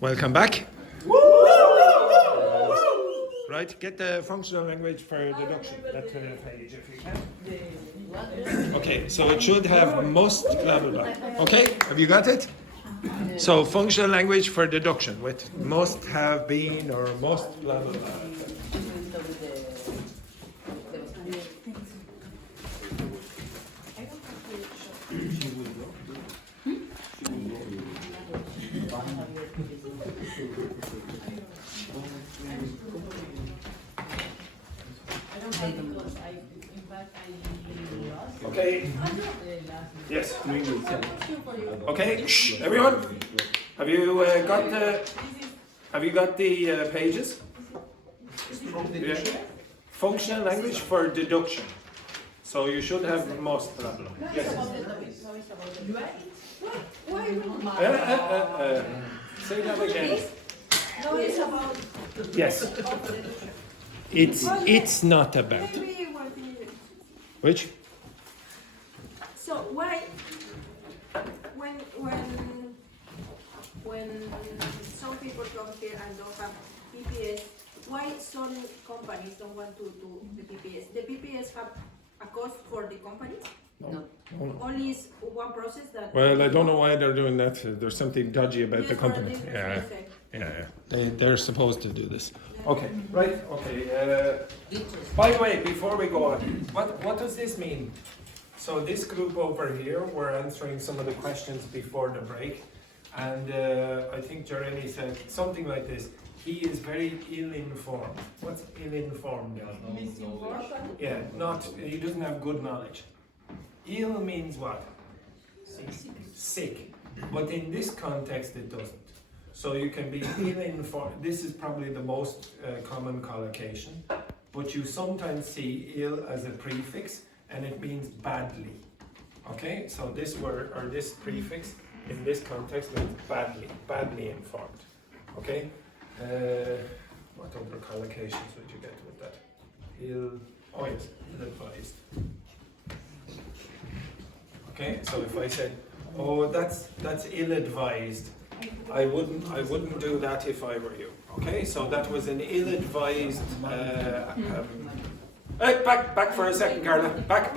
Welcome back. Right, get the functional language for deduction. That page if you can. Okay, so it should have must blah blah blah. Okay, have you got it? So functional language for deduction with must have been or must blah blah blah. Okay. Yes. Okay. Shh, everyone. Have you got the pages? Yeah. Functional language for deduction. So you should have most blah blah. Yes. Say that again. No, it's about. Yes. It's not about. Which? So why, when some people come here and don't have PPS, why some companies don't want to do the PPS? The PPS have a cost for the companies? No. Only is one process that. Well, I don't know why they're doing that. There's something dodgy about the company. Yeah. They're supposed to do this. Okay, right. Okay. By the way, before we go on, what does this mean? So this group over here were answering some of the questions before the break, and I think Yareni said something like this. He is very ill-informed. What's ill-informed? Yeah, he doesn't have good knowledge. Ill means what? Sick. But in this context it doesn't. So you can be ill-informed. This is probably the most common collocation. But you sometimes see ill as a prefix and it means badly. Okay, so this word or this prefix in this context means badly informed. Okay, what other collocations would you get with that? Ill-advised. Okay, so if I said, oh, that's ill-advised, I wouldn't do that if I were you. Okay, so that was an ill-advised. Hey, back for a second, Carla. Back.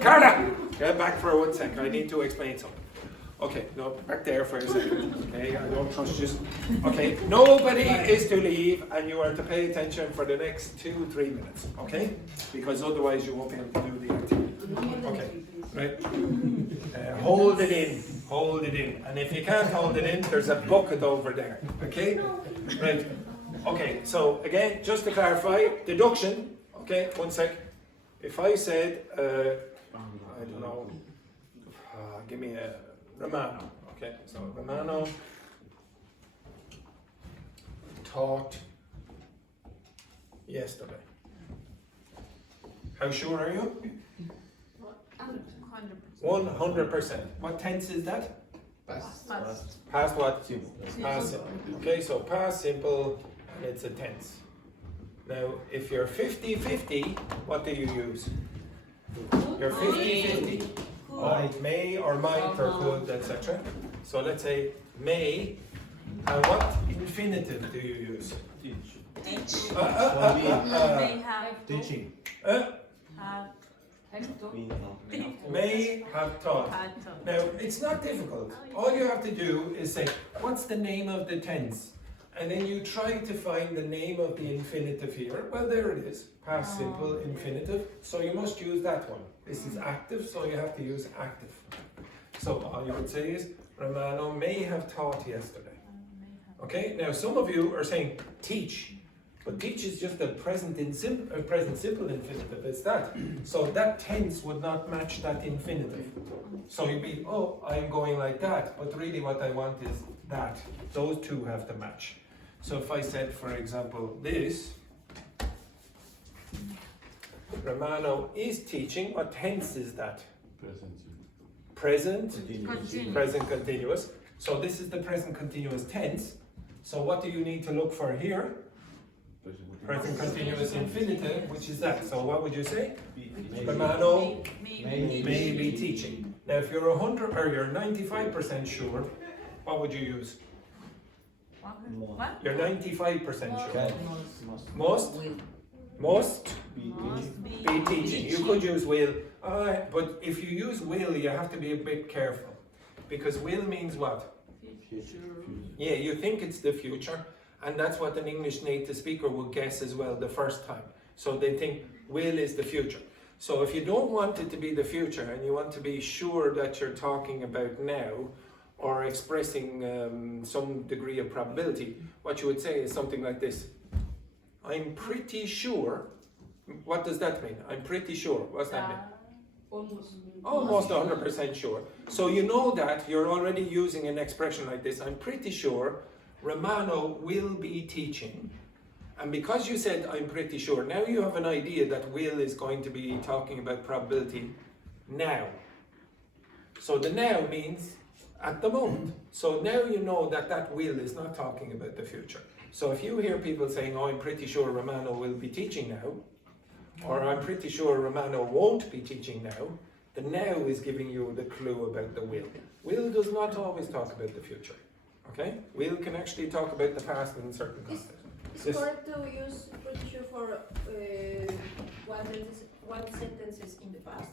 Carla, get back for 1 second. I need to explain something. Okay, no, back there for a second. Okay, I don't trust you. Okay, nobody is to leave, and you are to pay attention for the next 2-3 minutes. Okay, because otherwise you won't be able to do the activity. Okay, right. Hold it in, and if you can't hold it in, there's a bucket over there. Okay, right. Okay, so again, just to clarify, deduction. Okay, 1 sec. If I said, I don't know, give me a Romano. Okay, so Romano taught yesterday. How sure are you? 100%. What tense is that? Past. Past what? Simple. Past simple. Okay, so past simple, and it's a tense. Now, if you're 50-50, what do you use? You're 50-50. Like may or might or could, etc. So let's say may, and what infinitive do you use? Teach. May have. Teaching. May have taught. Now, it's not difficult. All you have to do is say, what's the name of the tense? And then you try to find the name of the infinitive here. Well, there it is. Past simple infinitive. So you must use that one. This is active, so you have to use active. So all you would say is, Romano may have taught yesterday. Okay, now some of you are saying teach. But teach is just a present simple infinitive. It's that. So that tense would not match that infinitive. So you'd be, oh, I'm going like that. But really what I want is that. Those two have to match. So if I said, for example, this, Romano is teaching, what tense is that? Present continuous. So this is the present continuous tense. So what do you need to look for here? Present continuous infinitive, which is that. So what would you say? Romano may be teaching. Now if you're 100 or you're 95% sure, what would you use? What? You're 95% sure. Can. Most? Will. Most? Must be Be teaching. You could use will, but if you use will, you have to be a bit careful. Because will means what? Future. Yeah, you think it's the future, and that's what an English native speaker would guess as well the first time. So they think will is the future. So if you don't want it to be the future and you want to be sure that you're talking about now or expressing some degree of probability, what you would say is something like this. I'm pretty sure. What does that mean? I'm pretty sure. What's that mean? Almost 100% sure. So you know that you're already using an expression like this. I'm pretty sure Romano will be teaching. And because you said I'm pretty sure, now you have an idea that will is going to be talking about probability now. So the now means at the moment. So now you know that that will is not talking about the future. So if you hear people saying, oh, I'm pretty sure Romano will be teaching now, or I'm pretty sure Romano won't be teaching now, the now is giving you the clue about the will. Will does not always talk about the future. Okay? Will can actually talk about the past in certain contexts. It's Yes. correct to use pretty sure for one sentences in the past.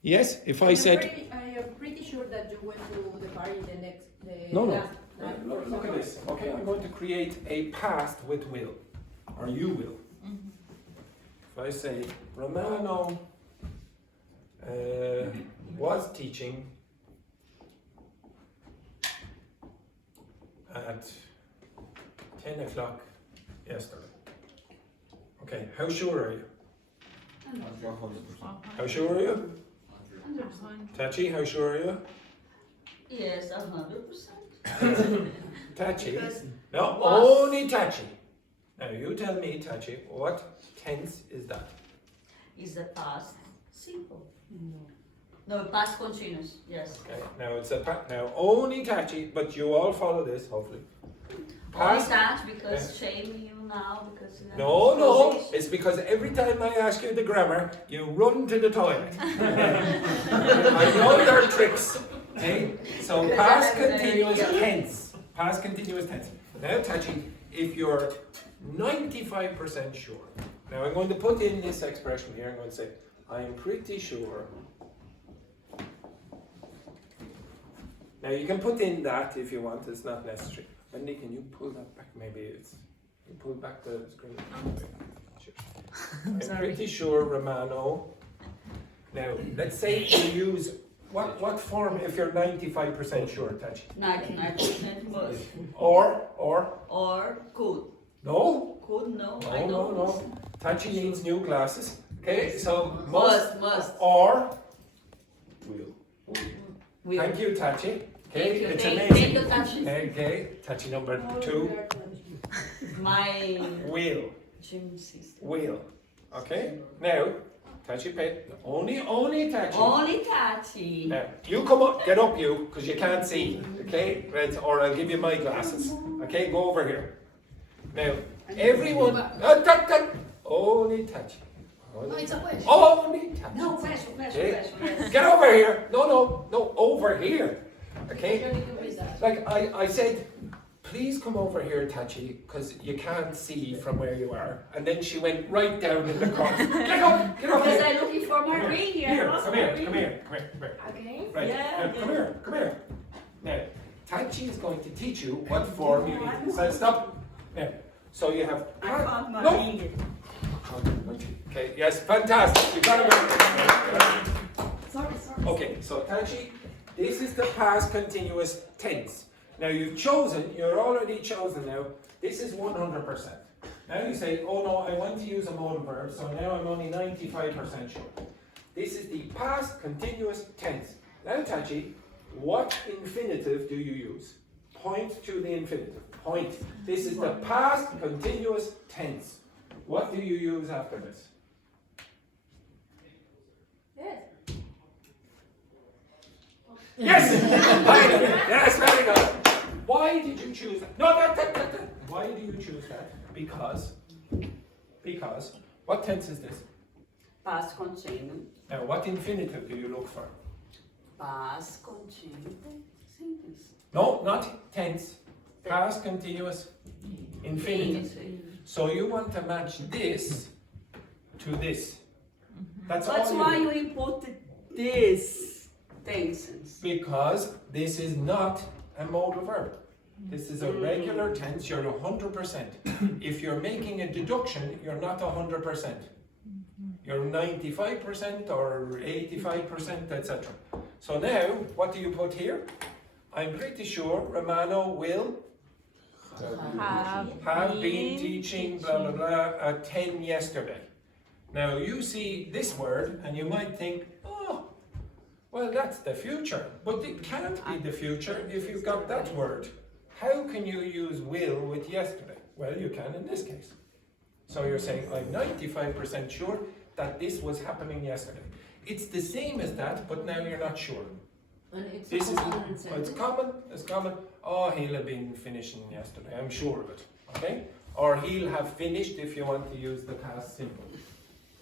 Yes, if I am pretty sure that you went to the party No. last night. Look at this. Okay, I'm going to create a past with will, or you will. If I say Romano was teaching at 10 o'clock yesterday. Okay, how sure are you? How sure are you? Tachi, how sure are you? Yes, 100%. Tachi? Because No, was. only Tachi. Now you tell me, Tachi, what tense is that? Is the past simple? No, past continuous. Yes. Okay, now it's now only Tachi, but you all follow this, hopefully. Only that because shaming you now because you have No, position. it's because every time I ask you the grammar, you run to the toilet. I know your tricks. Okay? So Because past I'm continuous very- tense. Past continuous tense. Now, Tachi, if you're 95% sure, now I'm going to put in this expression here. I'm going to say, I'm pretty sure. Now you can put in that if you want. It's not necessary. Wendy, can you pull that back? Maybe it's you pull back the screen. Sure. I'm pretty sure Romano. Now let's say you use what form if you're 95% sure, Tachi? 99% must. Or Could. no? Could, no. I No, don't. no. Tachi needs new glasses. Okay, so Must. or will. Will. Thank you, Tachi. Okay, Thank you. it's Thank amazing. you, Tachi. Okay, Tachi number 2. My Will. gym sister. Will. Okay? Now, Tachi pay. Only Tachi. Only Tachi. Now, you come up, get up you, because you can't see. Okay? Right, or I'll give you my glasses. Okay, go over here. Now, everyone. Only Tachi. No, it's a question. Only Tachi. No, question. Okay? Get over here. No, over here. Okay? You need to read that. Like I said, please come over here, Tachi, because you can't see from where you are. And then she went right down in the corner. Get up Because here. I'm looking for my ring here. Here, Lost come my here, ring. come here. Okay. Right, Yeah, now, come here. Now, Tachi is going to teach you what form you need to say. Stop. Now, so you have. I found my No. ring. Okay, yes, fantastic. You got it. Sorry. Okay, so Tachi, this is the past continuous tense. Now you're already chosen now. This is 100%. Now you say, oh no, I want to use a modal verb, so now I'm only 95% sure. This is the past continuous tense. Now Tachi, what infinitive do you use? Point to the infinitive. Point. This is the past continuous tense. What do you use after this? Yes. Yes! Yes, very good. Why did you choose that? No. Why do you choose that? Because, what tense is this? Past continuous. Now, what infinitive do you look for? Past continuous sentence. No, not tense. Past continuous infinitive. So you want to match this to this. That's That's all why you you imported this tenses. Because this is not a modal verb. This is a regular tense, you're 100%. If you're making a deduction, you're not 100%. You're 95% or 85%, etc. So now, what do you put here? I'm pretty sure Romano will have been teaching blah blah blah at 10 yesterday. Now you see this word and you might think, oh, well that's the future. But it can't be the future if you've got that word. How can you use will with yesterday? Well, you can in this case. So you're saying, I'm 95% sure that this was happening yesterday. It's the same as that, but now you're not sure. And it's This is, common it's sentence. common. Oh, he'll have been finishing yesterday, I'm sure of it. Okay? Or he'll have finished if you want to use the past simple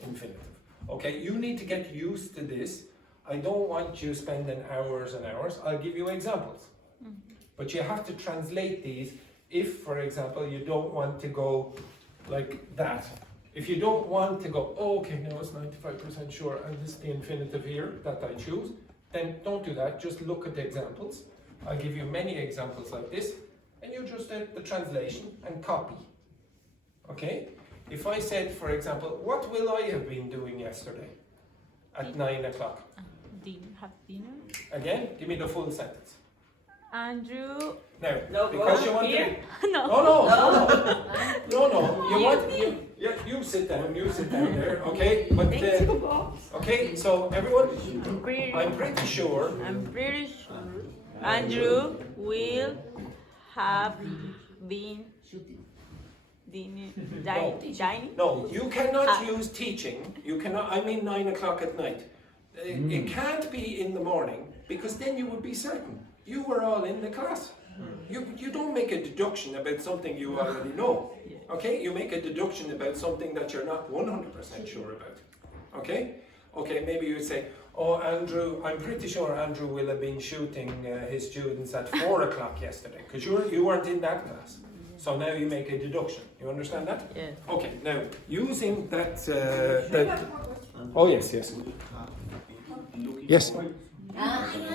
infinitive. Okay, you need to get used to this. I don't want you spending hours and hours. I'll give you examples. But you have to translate these if, for example, you don't want to go like that. If you don't want to go, oh, okay, now it's 95% sure, and this is the infinitive here that I choose, then don't do that. Just look at the examples. I'll give you many examples like this, and you just do the translation and copy. Okay? If I said, for example, what will I have been doing yesterday at 9 o'clock? Have dinner. Again, give me the full sentence. Andrew. Now, No, because go you want here. to... No. No. You sit down, there, okay? But, okay, so everyone, I'm pretty sure... I'm pretty sure Andrew will have been dining. No, you cannot use teaching. You cannot, I mean 9 o'clock at night. It can't be in the morning, because then you would be certain. You were all in the class. You don't make a deduction about something you already know. Okay? You make a deduction about something that you're not 100% sure about. Okay? Okay, maybe you would say, oh, Andrew, I'm pretty sure Andrew will have been shooting his students at 4 o'clock yesterday, because you weren't in that class. So now you make a deduction. You understand that? Yes. Okay, now, using that... Oh, yes. Yes.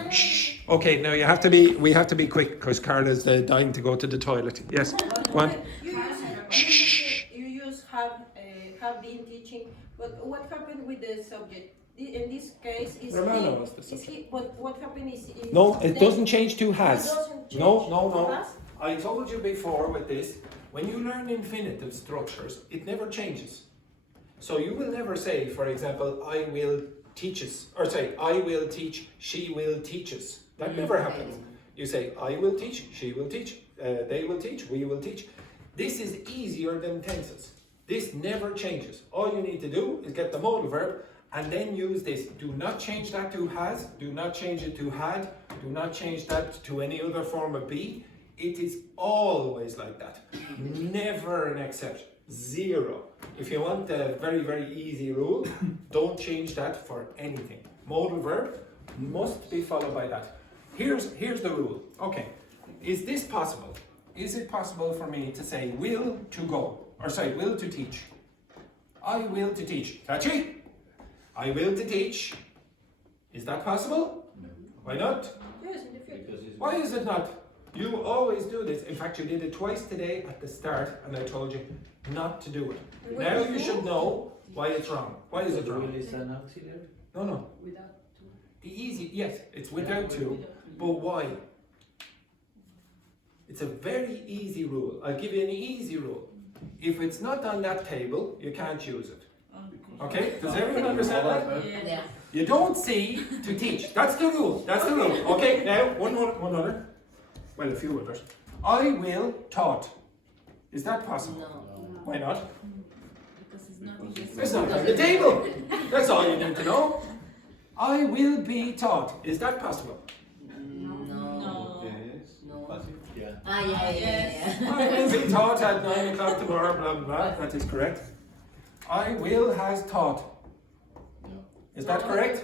Shh. Okay, now we have to be quick because Carla's dying to go to the toilet. Yes. One. You use have been teaching, but what happened with the subject? In this case, Romano was the subject. But what happened is No, it doesn't change to has. It doesn't change No. to has? I told you before with this, when you learn infinitive structures, it never changes. So you will never say, for example, I will teaches, or say, I will teach, she will teaches. That never happens. You say, I will teach, she will teach, they will teach, we will teach. This is easier than tenses. This never changes. All you need to do is get the modal verb and then use this. Do not change that to has, do not change it to had, do not change that to any other form of be. It is always like that. Never an exception. Zero. If you want a very, very easy rule, don't change that for anything. Modal verb must be followed by that. Here's the rule. Okay. Is this possible? Is it possible for me to say will to go? Or sorry, will to teach? I will to teach. Tachi? I will to teach. Is that possible? No. Why not? Yes, in the future. Why is it not? You always do this. In fact, you did it twice today at the start, and I told you not to do it. Now you should know why it's wrong. Why is it wrong? Will is an auxiliary? No. Without to. The easy, yes, it's without to, but why? It's a very easy rule. I'll give you an easy rule. If it's not on that table, you can't use it. Okay? Does everyone understand that? Yeah. You don't see to teach. That's the rule. That's the rule. Okay, now one other. Well, a few others. I will taught. Is that possible? No. Why not? Because it's not It's not on the table. That's all you need to know. I will be taught. Is that possible? No. Yes. No. Passive. Yeah. Yeah. I will be taught at 9 o'clock tomorrow, blah, blah, blah. That is correct. I will has taught. Is that correct?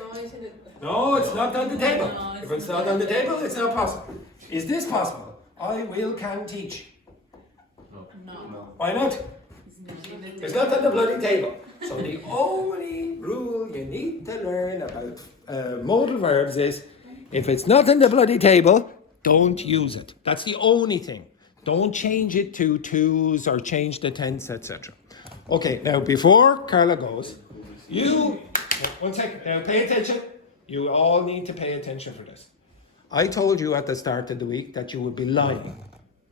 No, it's not on the table. If it's not on the table, it's not possible. Is this possible? I will can teach. No. Why not? It's not on the bloody table. So the only rule you need to learn about modal verbs is, if it's not in the bloody table, don't use it. That's the only thing. Don't change it to twos or change the tense, etc. Okay, now before Carla goes, one second, now pay attention. You all need to pay attention for this. I told you at the start of the week that you would be lying.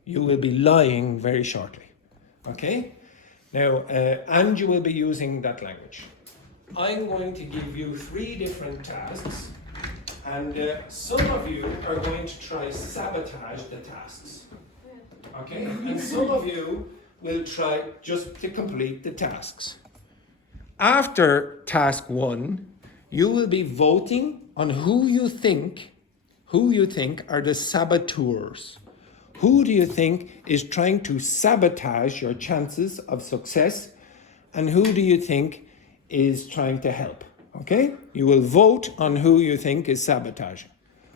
You will be lying very shortly. Okay? Now, and you will be using that language. I'm going to give you 3 different tasks, and some of you are going to try sabotage the tasks. Okay? And some of you will try just to complete the tasks. After task 1, you will be voting on who you think are the saboteurs. Who do you think is trying to sabotage your chances of success, and who do you think is trying to help? Okay? You will vote on who you think is sabotaging.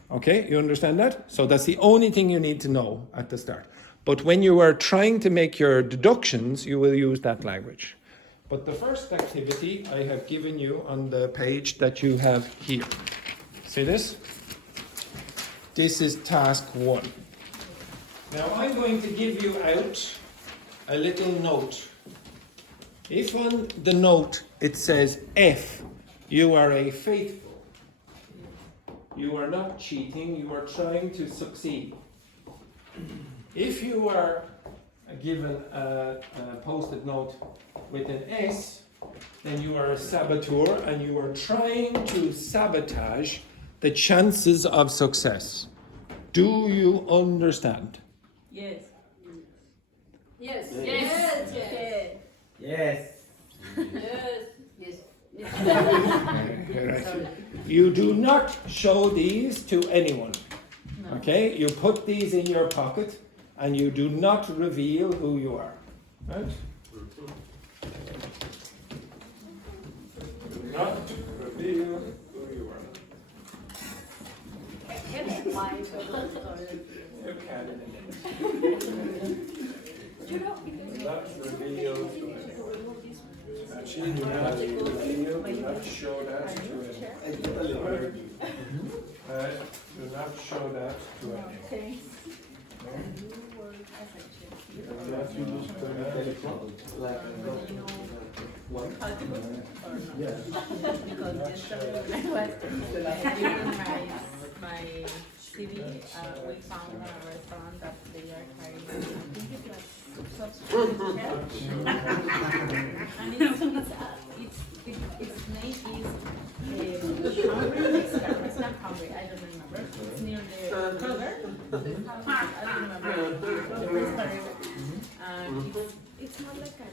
Okay? You understand that? So that's the only thing you need to know at the start. But when you are trying to make your deductions, you will use that language. But the first activity I have given you on the page that you have here. See this? This is task 1. Now I'm going to give you out a little note. If on the note it says F, you are a faithful. You are not cheating, you are trying to succeed. If you are given a post-it note with an S, then you are a saboteur and you are trying to sabotage the chances of success. Do you understand? Yes. Yes. Yes. Yes. Yes. Yes. You do not show these to anyone. No. Okay? You put these in your pocket and you do not reveal who you are. Right? Do not reveal who you are. You can. Do not reveal to anyone. Actually, do not reveal, do not show that to anyone. Do not show that to anyone. Because yesterday when I was doing my CV, we found a restaurant that they are carrying, I think it's like substitute. And its name is Hungry Mexican. It's not Hungry, I don't remember. It's near the river. I don't remember the restaurant. It's not like a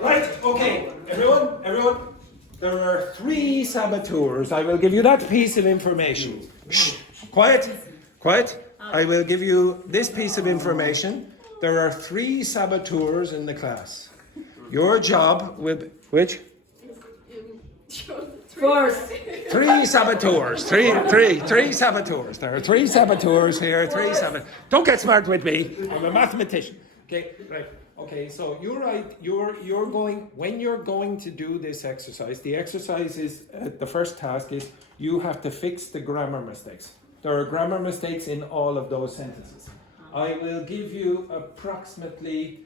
Right, okay, everyone, there are 3 saboteurs. I will give you that piece of information. Shh, quiet. I will give you this piece of information. There are 3 saboteurs in the class. Your job will, which? First. 3 saboteurs. Three saboteurs. There are 3 saboteurs here. 3 saboteurs. Don't get smart with me. I'm a mathematician. Okay, right. Okay, so you're right. You're going, when you're going to do this exercise, the exercise is the first task is you have to fix the grammar mistakes. There are grammar mistakes in all of those sentences. I will give you approximately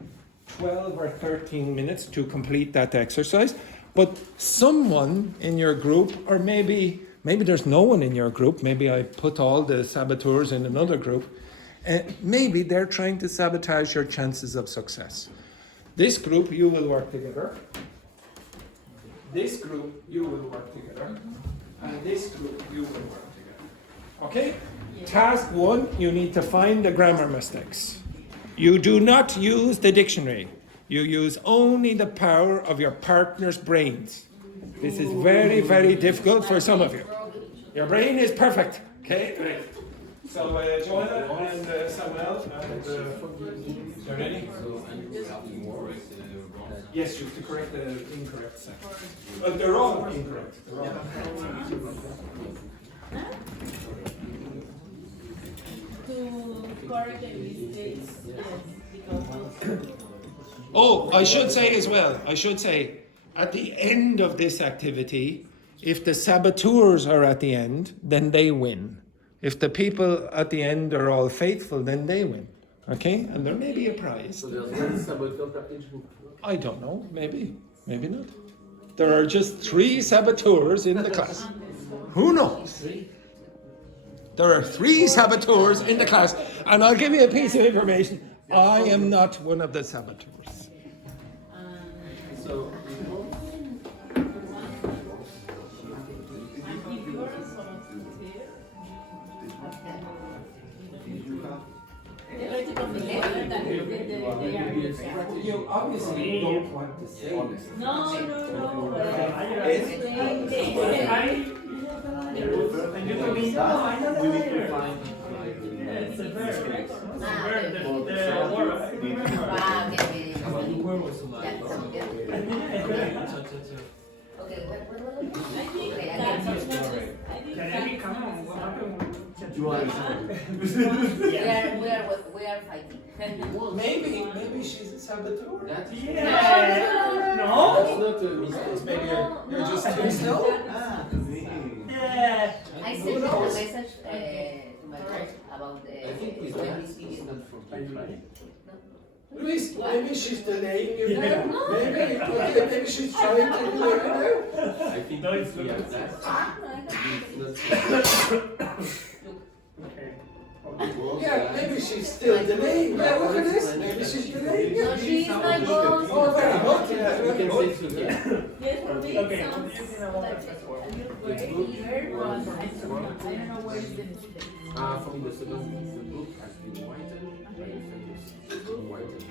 12 or 13 minutes to complete that exercise. But someone in your group, or maybe there's no one in your group, maybe I put all the saboteurs in another group, maybe they're trying to sabotage your chances of success. This group, you will work together. This group, you will work together. And this group, you will work together. Okay? Yeah. Task 1, you need to find the grammar mistakes. You do not use the dictionary. You use only the power of your partner's brains. This is very, very difficult for some of you. Your brain is perfect. Okay? Right. So, Joanna and Samuel and Yareni. Yes, you have to correct the incorrect sentence. But they're all incorrect. They're all. to correct the mistakes, yes, because Oh, I should say as well, at the end of this activity, if the saboteurs are at the end, then they win. If the people at the end are all faithful, then they win. Okay? And there may be a prize. So there's one saboteur per each group. I don't know, maybe not. There are just 3 saboteurs in the class. Who knows? There are 3 saboteurs in the class, and I'll give you a piece of information. I am not one of the saboteurs. So, You obviously don't want to say this. no. It's a verb. We are fighting. Maybe she's a saboteur. that's No? not a mistake. Maybe you're just too slow. I sent a message to my boss about I think it's not for kids, right? Luis, maybe she's delaying you now. Maybe she's trying to delay you now. I think No, it's we not. have that. It's not. Yeah, maybe she's still delaying. Yeah, look at this. Maybe she's delaying. So Yeah. she's my boss. Oh, very good. Yeah, We very can good. say so, yeah. Yes, for me, Okay, it sounds using a water transform. a little very clear, but I don't know where is the mistake. For me, the second is the book has been whitened. It's been whitened.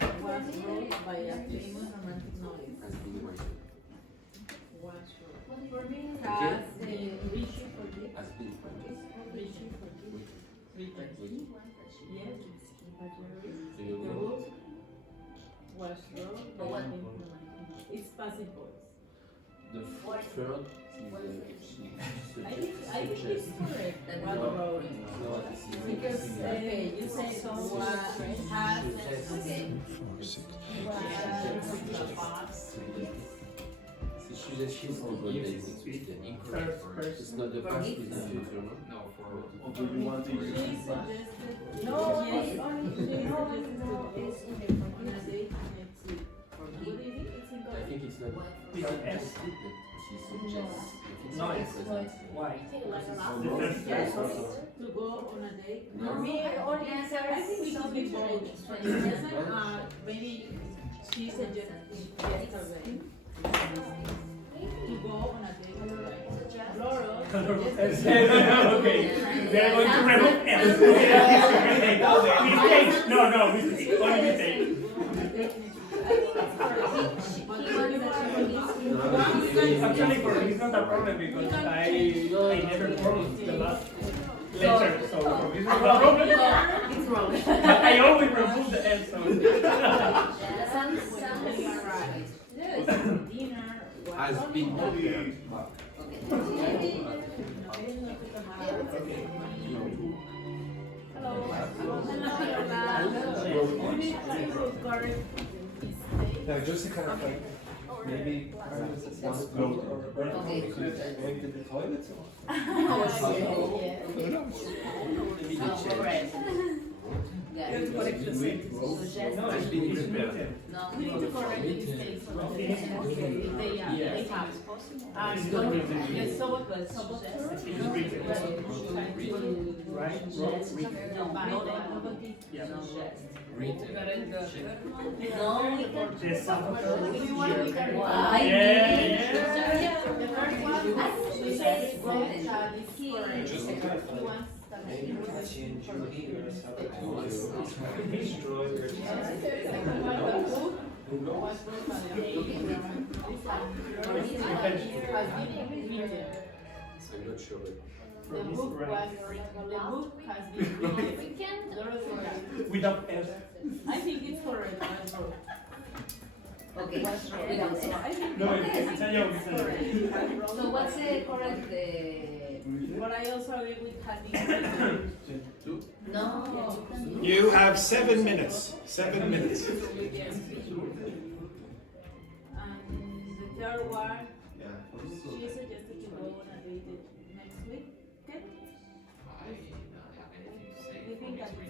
Was wrote by a famous romantic novelist. Has been whitened. Was wrote. For me, has Richie for this. Has been whitened. Richie for this. Richie. Yes. So you The go. book was wrote by a famous romantic novelist. It's passive voice. The third is I think it's correct. What No, wrote? no, it's Because you say what has Okay. Si suggestions on what they speak, then incorrect. It's not the past, it's the future, no? No, for. Do you want to use? She suggested. No, yes, only she suggested on a date next week. What do you think? It's I incorrect. think it's not. Because S. She suggests. If it's No, not it's present. Why? The first Yes, person. to go on a date. No. For me, only I think we should be bold. Maybe she suggested yesterday to go on a date. Laura suggested. Okay, we are going to remove S. Mistakes. No, mistake. Only mistake. Actually, for me, it's not a problem because I never pronounced the last letter, so for me, it's not a problem. It's wrong. But I always remove the S. So. Sounds Dinner. Has been prepared. Now, just to clarify, maybe it's not good or Okay. maybe the toilets. Yeah. No, Has been prepared. No. We need to correct the mistakes on the date. They have. Yes, Saboteur. right? Yeah. Written. No, we can. The Saboteur. Why? Yeah. The first one, we say wrote child is correct. Just to clarify, He wants that maybe he was change for your the ear or mistake. something. Destroy your The second one, the book was wrote by a famous romantic novelist. Has been written. I'm not sure, but. The book has been written. Dorothy. Without S. I think it's correct. Was wrote. Okay. Was wrote. We don't say. So I think No, it's a joke, it's a joke. correct. So what's the correct But I also agree with having. No. You have 7 minutes. 7 minutes. And the third one, she suggested to go on a date next week. Okay? We think that is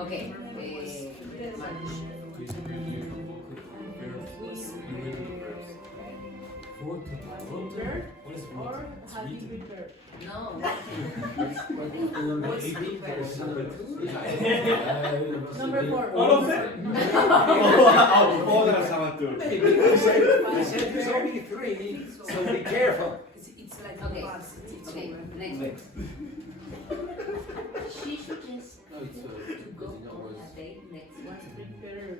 Okay. Okay. prepared or have you prepared? No. Number 4. All of them? All the Saboteur. I said there's only 3, so be careful. It's like Okay. a bus. It's Okay. over. Next. She suggests to go on a date next week. Prepared.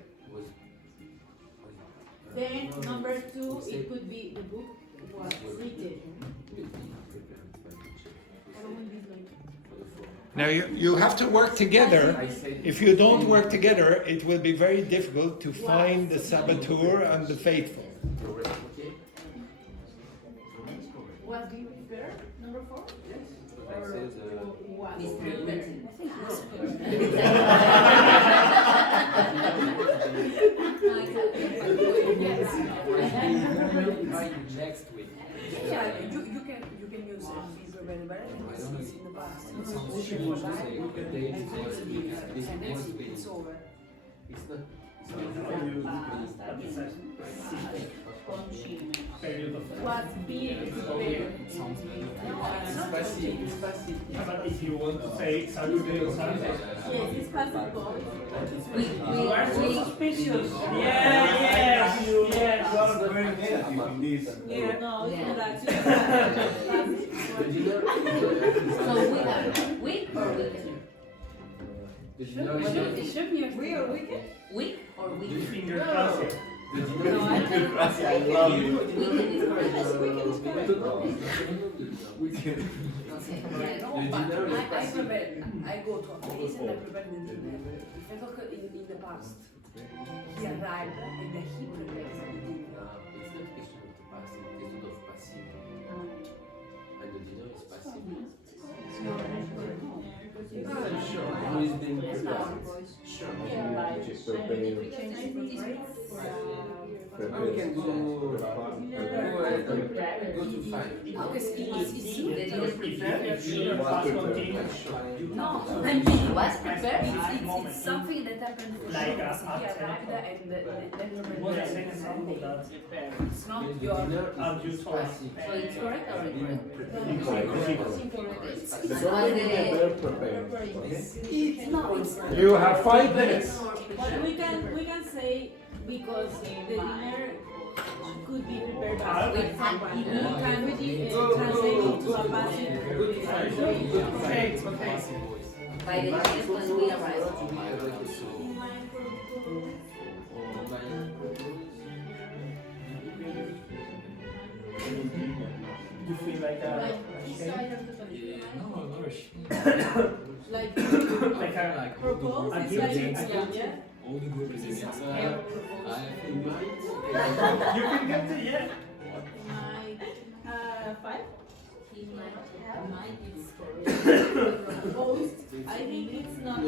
Then number 2, it could be the book was written. Now you have to work together. If you don't work together, it will be very difficult to find the saboteur and the faithful. Was he prepared? Number 4? Was Misrepresented. Next week. Yeah, you can use it. It's available. It's in the past. It's over. was being prepared. But if you want to say Saturday or Sunday. Yes, it's possible. You are so suspicious. Yes. You are very negative in this. Yeah, no, it's not actually. So week or weekend? We are weekend. Week or weekend? Finger crossing. I love you. Weekend is correct. Weekend. Okay. No, but I prepare. I go to a place and I prepare the dinner. If I talk in the past, he arrived and then he prepares the dinner. We can go to 5. It's No, I mean, was prepared. it's something that happened for Like sure. a- He arrived and then What I say example that it's not your. as you told. So it's correct or incorrect? The Was government the is prepared. No, it's You have 5 minutes. But we can say because the dinner could be prepared by With someone. an Can we translate it to a passive? by the chance when we arrive. You feel like a Like like a propose, a it's guilty. like yeah. All the group is against You Yeah. feel guilty, yeah. My 5. He might have mine is Proposed. I think it's not.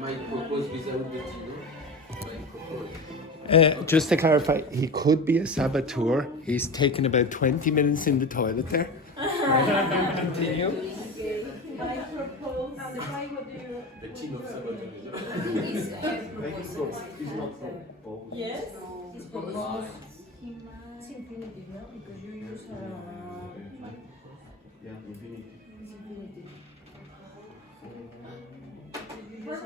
might propose without the dinner. Might propose. Just to clarify, he could be a saboteur. He's taken about 20 minutes in the toilet there. Continue. I propose. And the 5, what do you? The team of saboteurs. It's not proposed. Yes. It's proposed. It's infinitive, no? Because you use Yeah, infinity.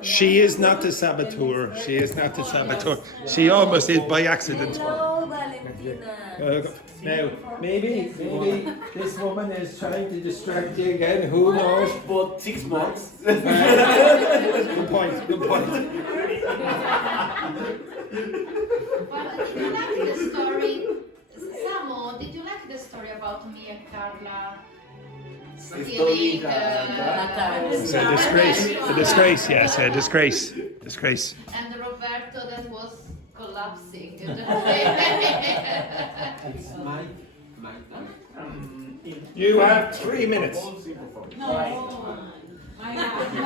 She is not the saboteur. She is not the saboteur. She almost is by accident. Hello, Valentina. Now, maybe this woman is trying to distract you again. Who knows? But 6 months. Good point. Good point. Well, did you like the story? Samo, did you like the story about me and Carla stealing It's a disgrace. A disgrace. Yes, a disgrace. Disgrace. and Roberto that was collapsing. It's my You have 3 minutes. No. My God. No,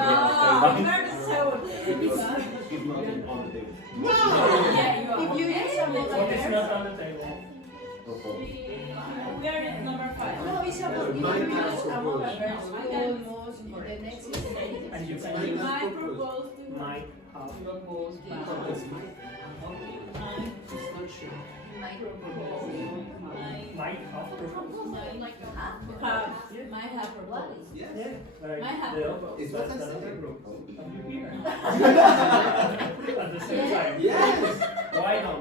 not so. Keep nothing on the table. If you use some of What is the not on the table? Propose. we are at number 5. No, it's about if you use some of the verbs, almost, the next is And you can use I propose to might have. propose by. It's not sure. Might have proposed. Might have proposed. Like Might have the proposed. It's what I said. At the same time. Yes. Why not?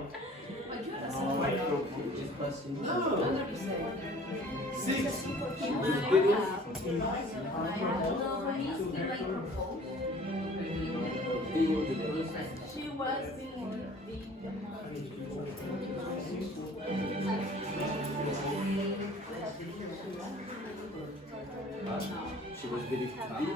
But you are a Why not? It's passing. No. Another is there. 6. Might have. She was being She was very happy.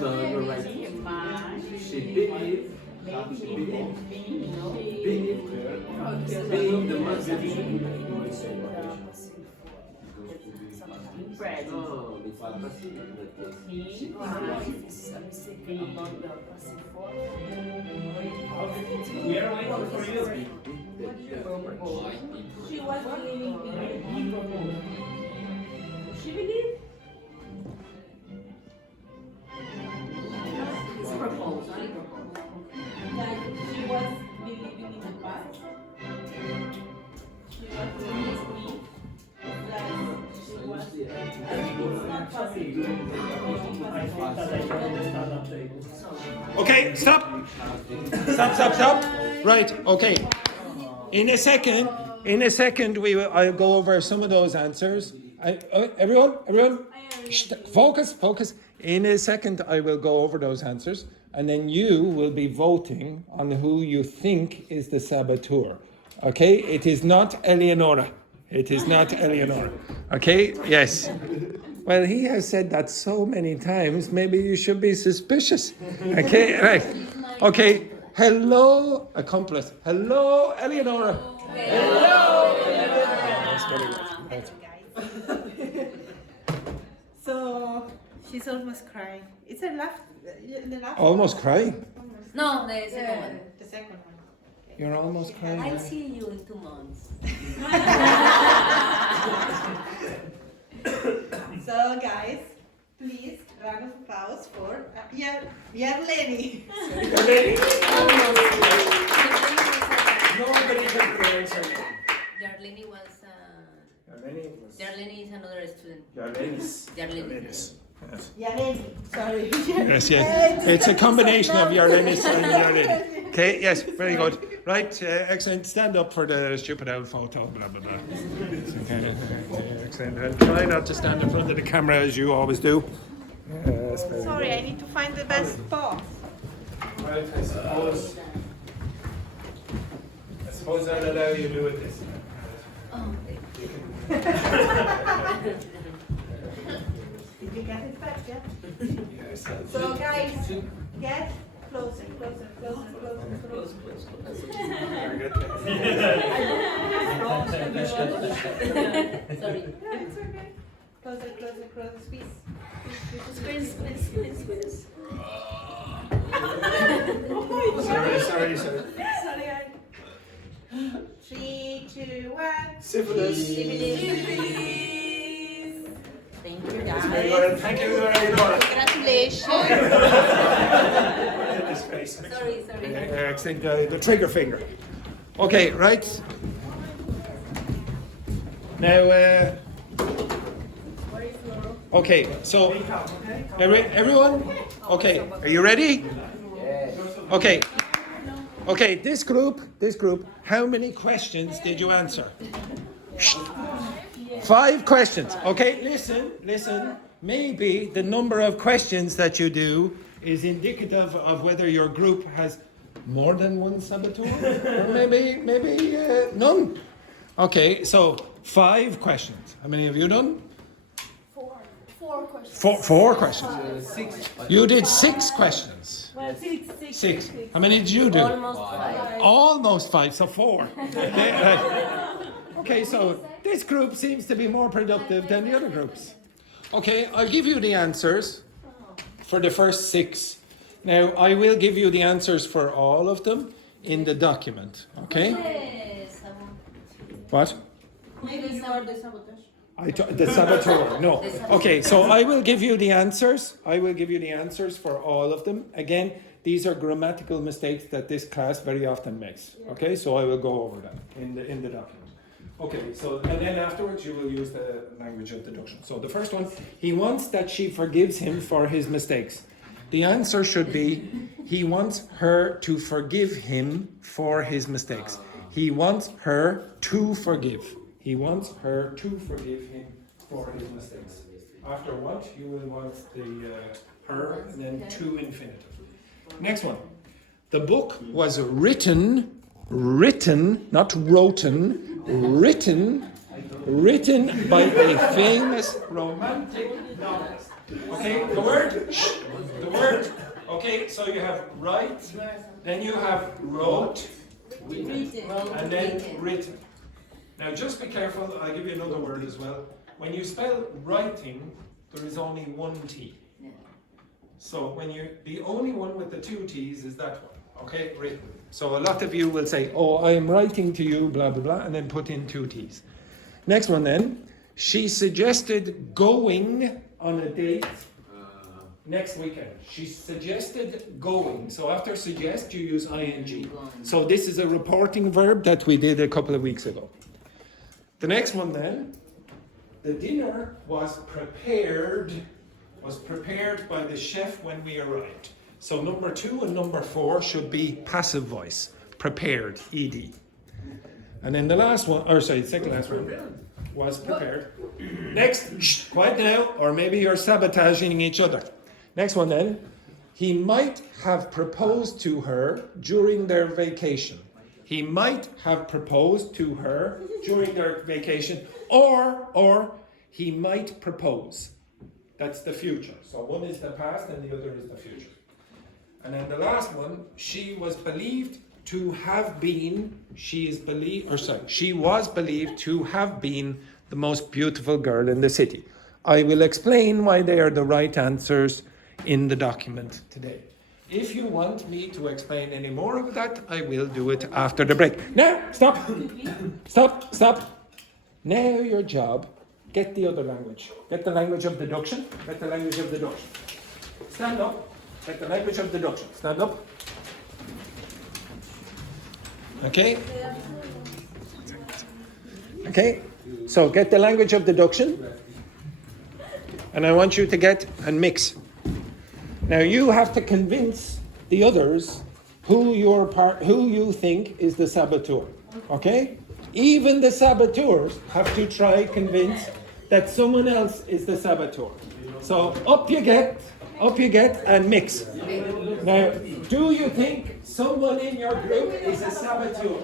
No, you're right. She believed. She believed. Believed her. Being the most No, it's not passive in that case. We are waiting for you. She was believing he proposed. She believed. It's proposed, only proposed. Like she was believing in the past. She was believing me. Like she was. I think it's not possible. I think that I can understand that table. Okay, stop. Stop. Right, okay. In a second, I'll go over some of those answers. Everyone, focus. In a second, I will go over those answers, and then you will be voting on who you think is the saboteur. Okay? It is not Eleonora. Okay? Yes. Well, he has said that so many times, maybe you should be suspicious. Okay? Right. Okay. Hello, accomplice. Hello, Eleonora. Hello. That's very good. So she's almost crying. It's a laugh. The laugh. Almost crying. No, the second one. The second one. You're almost crying. I'll see you in 2 months. So guys, please round of applause for Yareni. Nobody can pronounce her name. Yarleni was. Yareni was. Yarleni is another student. Yarlenis. Yarleni. Yareni. Sorry. Yes. It's a combination of Yarlenis and Yarleni. Okay, yes, very good. Right, excellent. Stand up for the stupid old photo, blah, blah, blah. Okay, excellent. And try not to stand in front of the camera as you always do. Yes, very Sorry, good. I need to find the best spot. Right, I suppose I'll allow you to do it this time. Did you get it back? Yeah. Yes, So guys, get closer. very good. Sorry. No, it's okay. Closer, squeeze. Squeeze. Sorry. Sorry, 3, 2, 1. Syphilis. Thank you, That's very guys. good. Thank you very much. Congratulations. This face. Sorry. Excellent. The trigger finger. Okay, right. Now, okay, so everyone, okay, are you ready? Okay. Okay, this group, how many questions did you answer? 5 questions. Okay, listen. Maybe the number of questions that you do is indicative of whether your group has more than one saboteur, or maybe none. Okay, so 5 questions. How many have you done? 4 questions. 4 questions. 6. You did 6 questions. Well, 6. 6. How many did you do? Almost 5. Almost 5, so 4. Okay, so this group seems to be more productive than the other groups. Okay, I'll give you the answers for the first 6. Now, I will give you the answers for all of them in the document, okay? Yes, What? Maybe you are the saboteur. The saboteur, no. Okay, so I will give you the answers. I will give you the answers for all of them. Again, these are grammatical mistakes that this class very often makes. Okay, so I will go over them in the document. Okay, so and then afterwards you will use the language of deduction. So the first one, he wants that she forgives him for his mistakes. The answer should be, he wants her to forgive him for his mistakes. He wants her to forgive. He wants her to forgive him for his mistakes. After what, you will want the her and then to infinitive. Next one. The book was written, not wroten, written by a famous romantic novelist. Okay, the word. Okay, so you have write, then you have wrote, and then written. Now just be careful, I'll give you another word as well. When you spell writing, there is only 1 T. So the only one with the 2 T's is that one, okay, written. So a lot of you will say, oh, I am writing to you, blah, blah, blah, and then put in 2 T's. Next one then, she suggested going on a date next weekend. She suggested going. So after suggest, you use ing. So this is a reporting verb that we did a couple of weeks ago. The next one then, the dinner was prepared by the chef when we arrived. So number 2 and number 4 should be passive voice, prepared, ed. And then the last one, second last one, was prepared. Next, quiet now, or maybe you're sabotaging each other. Next one then, he might have proposed to her during their vacation. He might have proposed to her during their vacation, or he might propose. That's the future. So one is the past and the other is the future. And then the last one, she was believed to have been, she was believed to have been the most beautiful girl in the city. I will explain why they are the right answers in the document today. If you want me to explain any more of that, I will do it after the break. Now, stop. Stop. Now your job, get the other language. Get the language of deduction. Stand up. Get the language of deduction. Stand up. Okay? Okay? So get the language of deduction. And I want you to get and mix. Now you have to convince the others who you think is the saboteur. Okay? Even the saboteurs have to try convince that someone else is the saboteur. So up you get and mix. Now, do you think someone in your group is a saboteur?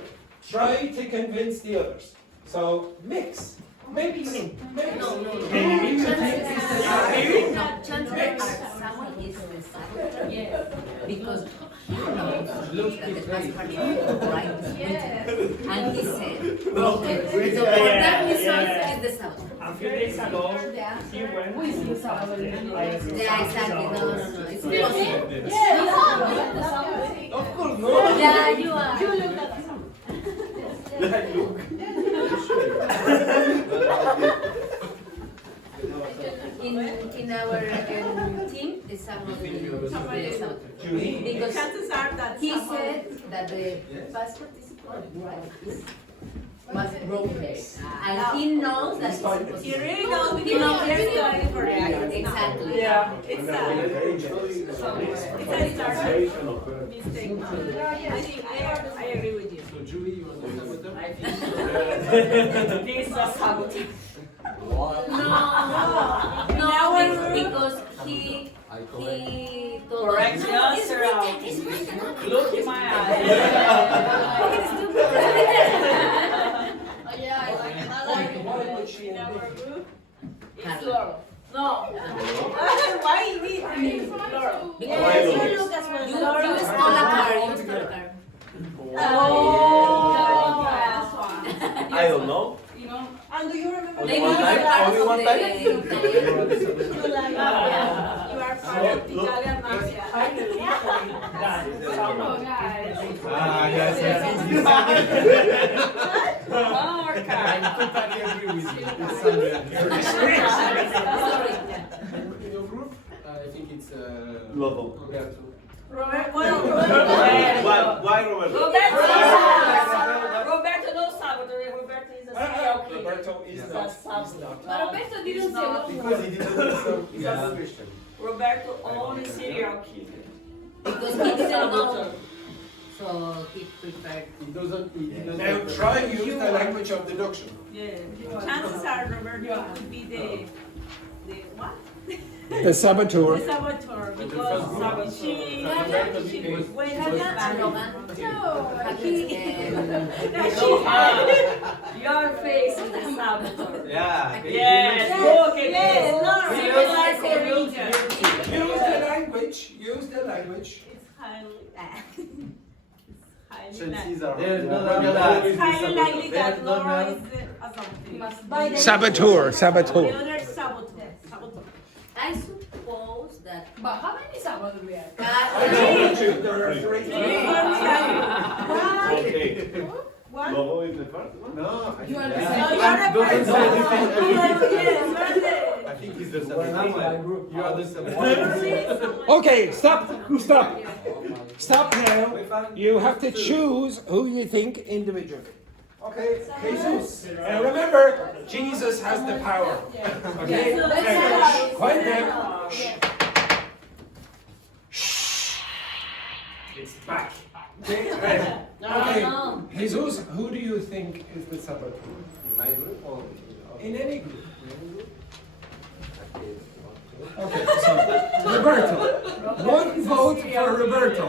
Try to convince the others. So mix. Maybe. Someone is the saboteur. Because he knows that the past participle right is written. And he said, okay, so for that reason, is the saboteur. A few days ago, he went to the saboteur. Yeah, exactly. No. It's impossible. Yeah, Of course, no. Yeah, you are. you look at him. In our team, the saboteur. Because Chances are that he said that the past participle was broken. And he knows that it's impossible. he really knows He because knows there's it's no incorrect. Exactly. Yeah. It's a mistake. I agree with you. So Julie, you want to with them? This is a saboteur. No, because he told Correct us, answer out. it's written. Look in my eyes. It's stupid. Oh, yeah, I like it. Laurel. No. Why me? Laurel. Because you look as well. you stole a car, you stole a car. Oh, that's one. I don't know. You know, And do you remember? Maybe one you time? are part Only of one the time? You are part of the Italian mafia. Finally, that. Oh, guys. Ah, yes, yes. one more I card. totally agree with you. It's Sorry. In your group, I think it's Lobo. Roberto. Robert, Why, Roberto? Roberto knows Saboteur. Roberto is a serial killer. Roberto is not. But Roberto didn't say Because he didn't know. He's Yeah. a Christian. Roberto only serial killer. Because he didn't know. So he preferred. He doesn't. Now try and use the language of deduction. Yeah. Chances are Roberto could be the what? The saboteur. The saboteur because she when Arrogant. Your face is the Saboteur. Yeah. Yes. Okay. Yes, no, Similar region. Use the language. Use the language. it's highly Chances are. There's no it's highly likely that Laura is something. Saboteur. The Saboteur. other saboteur. I suppose that. But how many Saboteurs we have? I told you there are three. Okay. What? Lobo is the first one? No, I You are the think same. Don't say anything. Yes, I think he's the Well, now my second. group, you are the Saboteur. Okay, stop. Stop now. You have to choose who you think individually. Okay, Jesus. And remember, Jesus has the power. Okay? Now, quiet now. Shh. It's back. Okay, right. Okay, Jesus, who do you think is the saboteur? In my group or In any group. Okay, so Roberto. One vote for Roberto.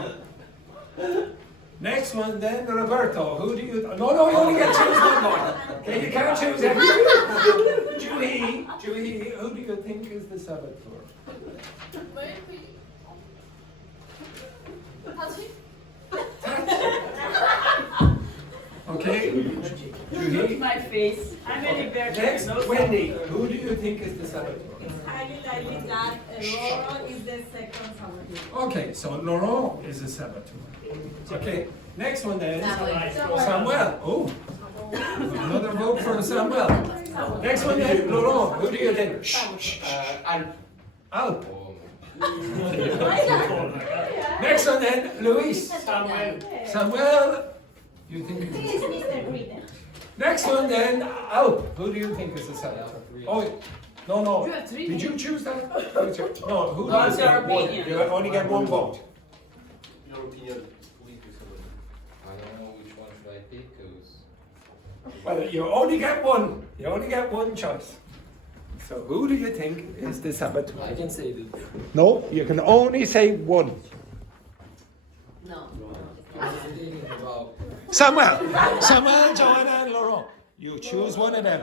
Next one then, Roberto. Who do you... No, you only get to choose one more. Okay, you can't choose everything. Julie, who do you think is the saboteur? Okay, Julie. My face. I'm a liberty. Next, Wendy. Who do you think is the saboteur? It's highly likely that Laura is the second saboteur. Okay, so Laurent is a saboteur. Okay, next one then. Samuel. Samuel. Oh, another vote for Samuel. Next one then, Laurent. Who do you think? Shh. Alp. Alp. Next one then, Luis. Samuel. You think it is? Next one then, Alp. Who do you think is the saboteur? Oh, no. Did you choose that? No, who do you What's your think? One. opinion? You only get one vote. Your opinion. Who is the Saboteur? I don't know which one should I pick, because Well, you only get one. You only get one choice. So who do you think is the saboteur? I can say that. No, you can only say one. No. I was thinking about Samuel, Joanna, and Laurent. You choose one of them.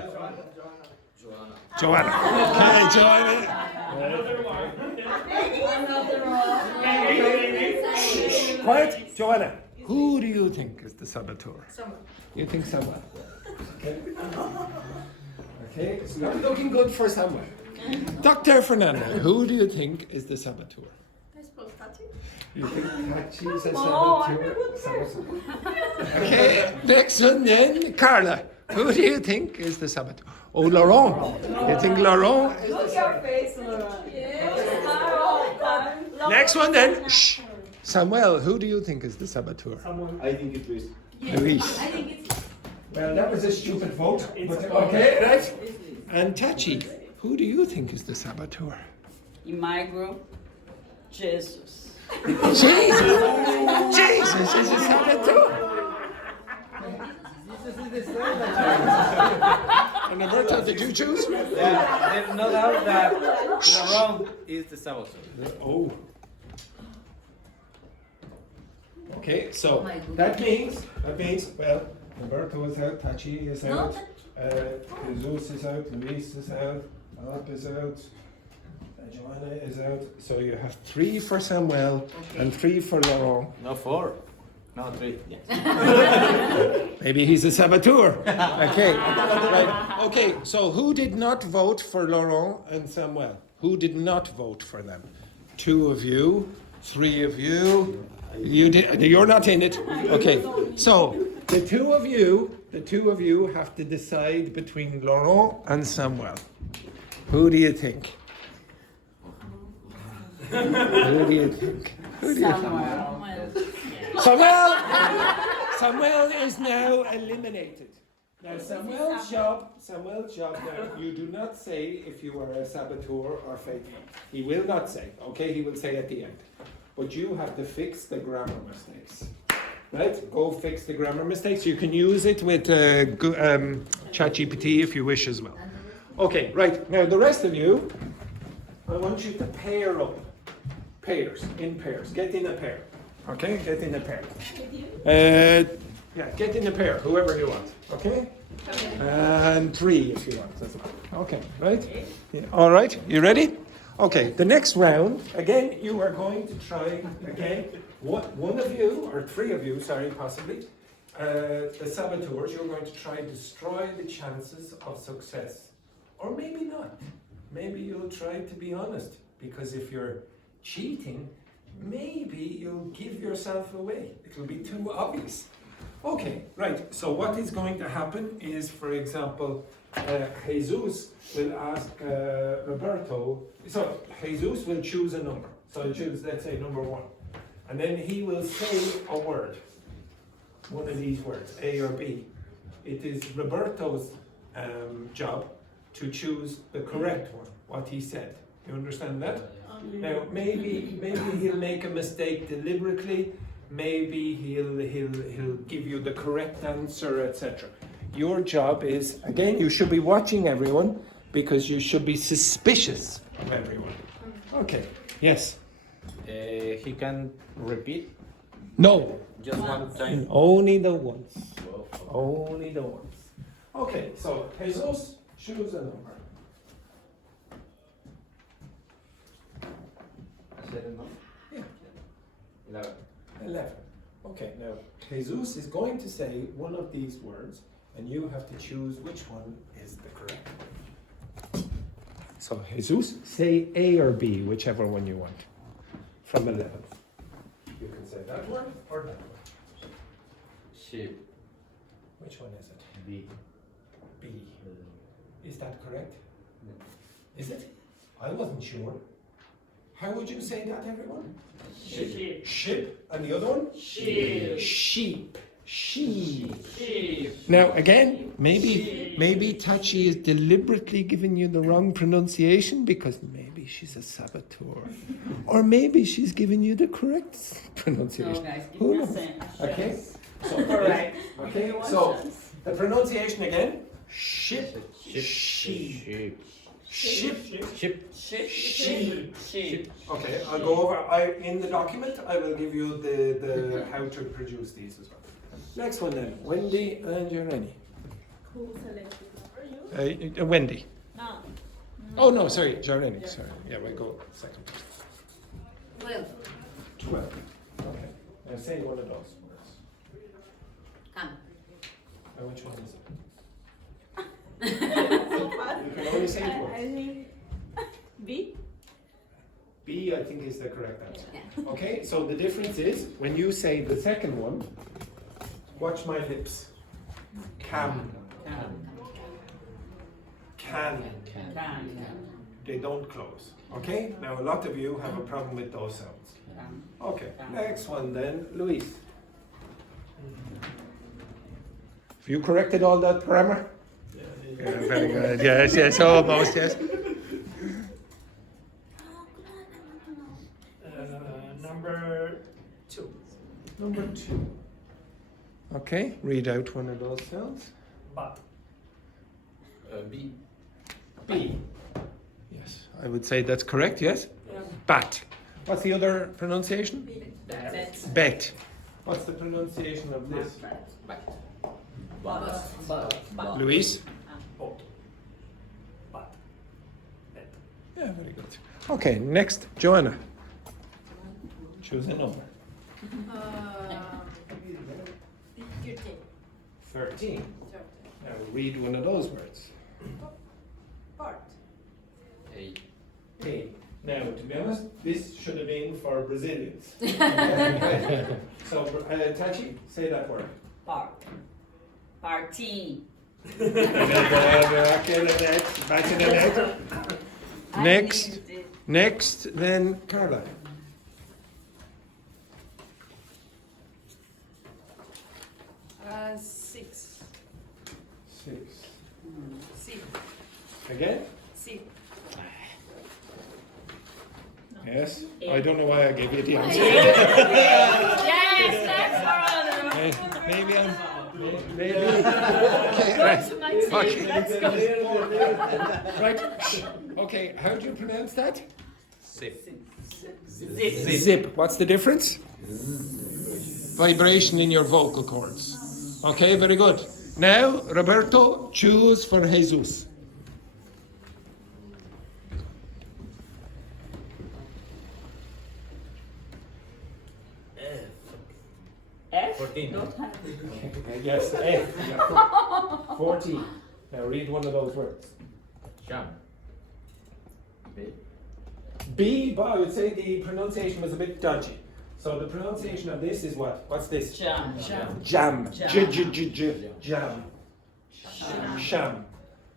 Joanna. Joanna. Okay, Joanna. Another one. Quiet, Joanna. Who do you think is the saboteur? You think Samuel? Okay. Okay, it's not looking good for Samuel. Dr. Fernanda, who do you think is the saboteur? I suppose Tati. You think Tachi is a Oh, I'm a saboteur? Okay, next one then, Carla. Who do you think is the saboteur? Oh, Laurent. You think Laurent is the Look your face, Laura. Next one then. Shh. Samuel, who do you think is the saboteur? I think it is. Luis. I think it's Well, that was a stupid vote. But, okay, right? And Tachi, who do you think is the saboteur? In my group, Jesus. Jesus! Jesus is a saboteur! And Roberto, did you choose? Yeah, there's no doubt that Laurent is the saboteur. Oh. Okay, so that means, well, Roberto is out, Tachi is out, Jesus is out, Luis is out, Philip is out. Joanna is out. So you have 3 for Samuel and 3 for Laurent. No, 4. No, 3. Yeah. Maybe he's a saboteur. Okay. Right. Okay. So who did not vote for Laurent and Samuel? Who did not vote for them? 2 of you, 3 of you. You did. You're not in it. Okay. So the two of you have to decide between Laurent and Samuel. Who do you think? Who do you think? Who do you think? Samuel is now eliminated. Now Samuel's job now, you do not say if you are a saboteur or faithful. He will not say, okay? He will say at the end. But you have to fix the grammar mistakes. Right? Go fix the grammar mistakes. You can use it with ChatGPT if you wish as well. Okay, right. Now the rest of you, I want you to pair up. In pairs. Get in a pair. Okay? Get in a pair. Yeah, get in a pair, whoever you want. Okay? And 3 if you want as well. Okay, right? Yeah. All right, you ready? Okay, the next round, again, you are going to try, again, one of you, or 3 of you, sorry, possibly, the saboteurs, you're going to try and destroy the chances of success. Or maybe not. Maybe you'll try to be honest, because if you're cheating, maybe you'll give yourself away. It will be too obvious. Okay, right. So what is going to happen is, for example, Jesus will ask Roberto. So Jesus will choose a number. So he'll choose, let's say, number 1. And then he will say a word. One of these words, A or B. It is Roberto's job to choose the correct one, what he said. You understand that? Now, maybe he'll make a mistake deliberately. Maybe he'll give you the correct answer, etc. Your job is, again, you should be watching everyone because you should be suspicious of everyone. Okay. Yes. He can repeat. No. Just one time. Only the once. Only the once. Okay. So Jesus, choose a number. Yeah. 11. 11. Okay, now Jesus is going to say one of these words, and you have to choose which one is the correct one. So, Jesus, say A or B, whichever one you want, from 11. You can say that one or that one. Sheep. Which one is it? B. B. Is that correct? No. Is it? I wasn't sure. How would you say that, everyone? Sheep. Ship. And the other one? Sheep. Sheep. Sheep. Sheep. Now again, maybe Tachi is deliberately giving you the wrong pronunciation because maybe she's a saboteur. Or maybe she's giving you the correct pronunciation. No, guys, give Who me a knows? chance. Okay? So, Correct. Okay, so the pronunciation again, ship, sheep. Ship. Sheep. Okay, I'll go over. In the document, I will give you the how to produce these as well. Next one then, Wendy and Yareni. Who selected? Wendy. No. Oh no, sorry, Yareni. Sorry. Yeah, we'll go second. 12. 12. Okay. Now say one of those words. Come. Now which one is it? You can only say it I once. think B. B, I think, is the correct answer. Yeah. Okay, so the difference is when you say the second one, watch my lips. Can. They don't close. Okay? Now a lot of you have a problem with those sounds. Okay, next one then, Luis. Have you corrected all that grammar? Yeah, very good. Yes, almost, yes. Number 2. Number 2. Okay, read out one of those sounds. But. B. B. Yes, I would say that's correct, yes? Yeah. Bat. What's the other pronunciation? Bet. Bet. What's the pronunciation of this? But. Luis? But. But. Yeah, very good. Okay, next, Joanna. Choose a number. 13. Now read one of those words. Part. 8. 8. Now, to be honest, this should have been for Brazilians. So, Tachi, say that word. Part. Party. Okay, back in the next. Next, then Carla. 6. 6. Sí. Again? Sí. Yes? I don't know why I gave you the answer. Yes, that's for other. Maybe I'm. Maybe. Okay, right. Okay. Right. Shh. Okay, how do you pronounce that? Zip. Zip. What's the difference? Vibration in your vocal cords. Okay, very good. Now, Roberto, choose for Jesus. F? 14. Don't have. Yes, F. Yeah. 14. Now read one of those words. Jump. B, but I would say the pronunciation was a bit dodgy. So the pronunciation of this is what? What's this? Jam. Jam. Jam. Jam. Sham.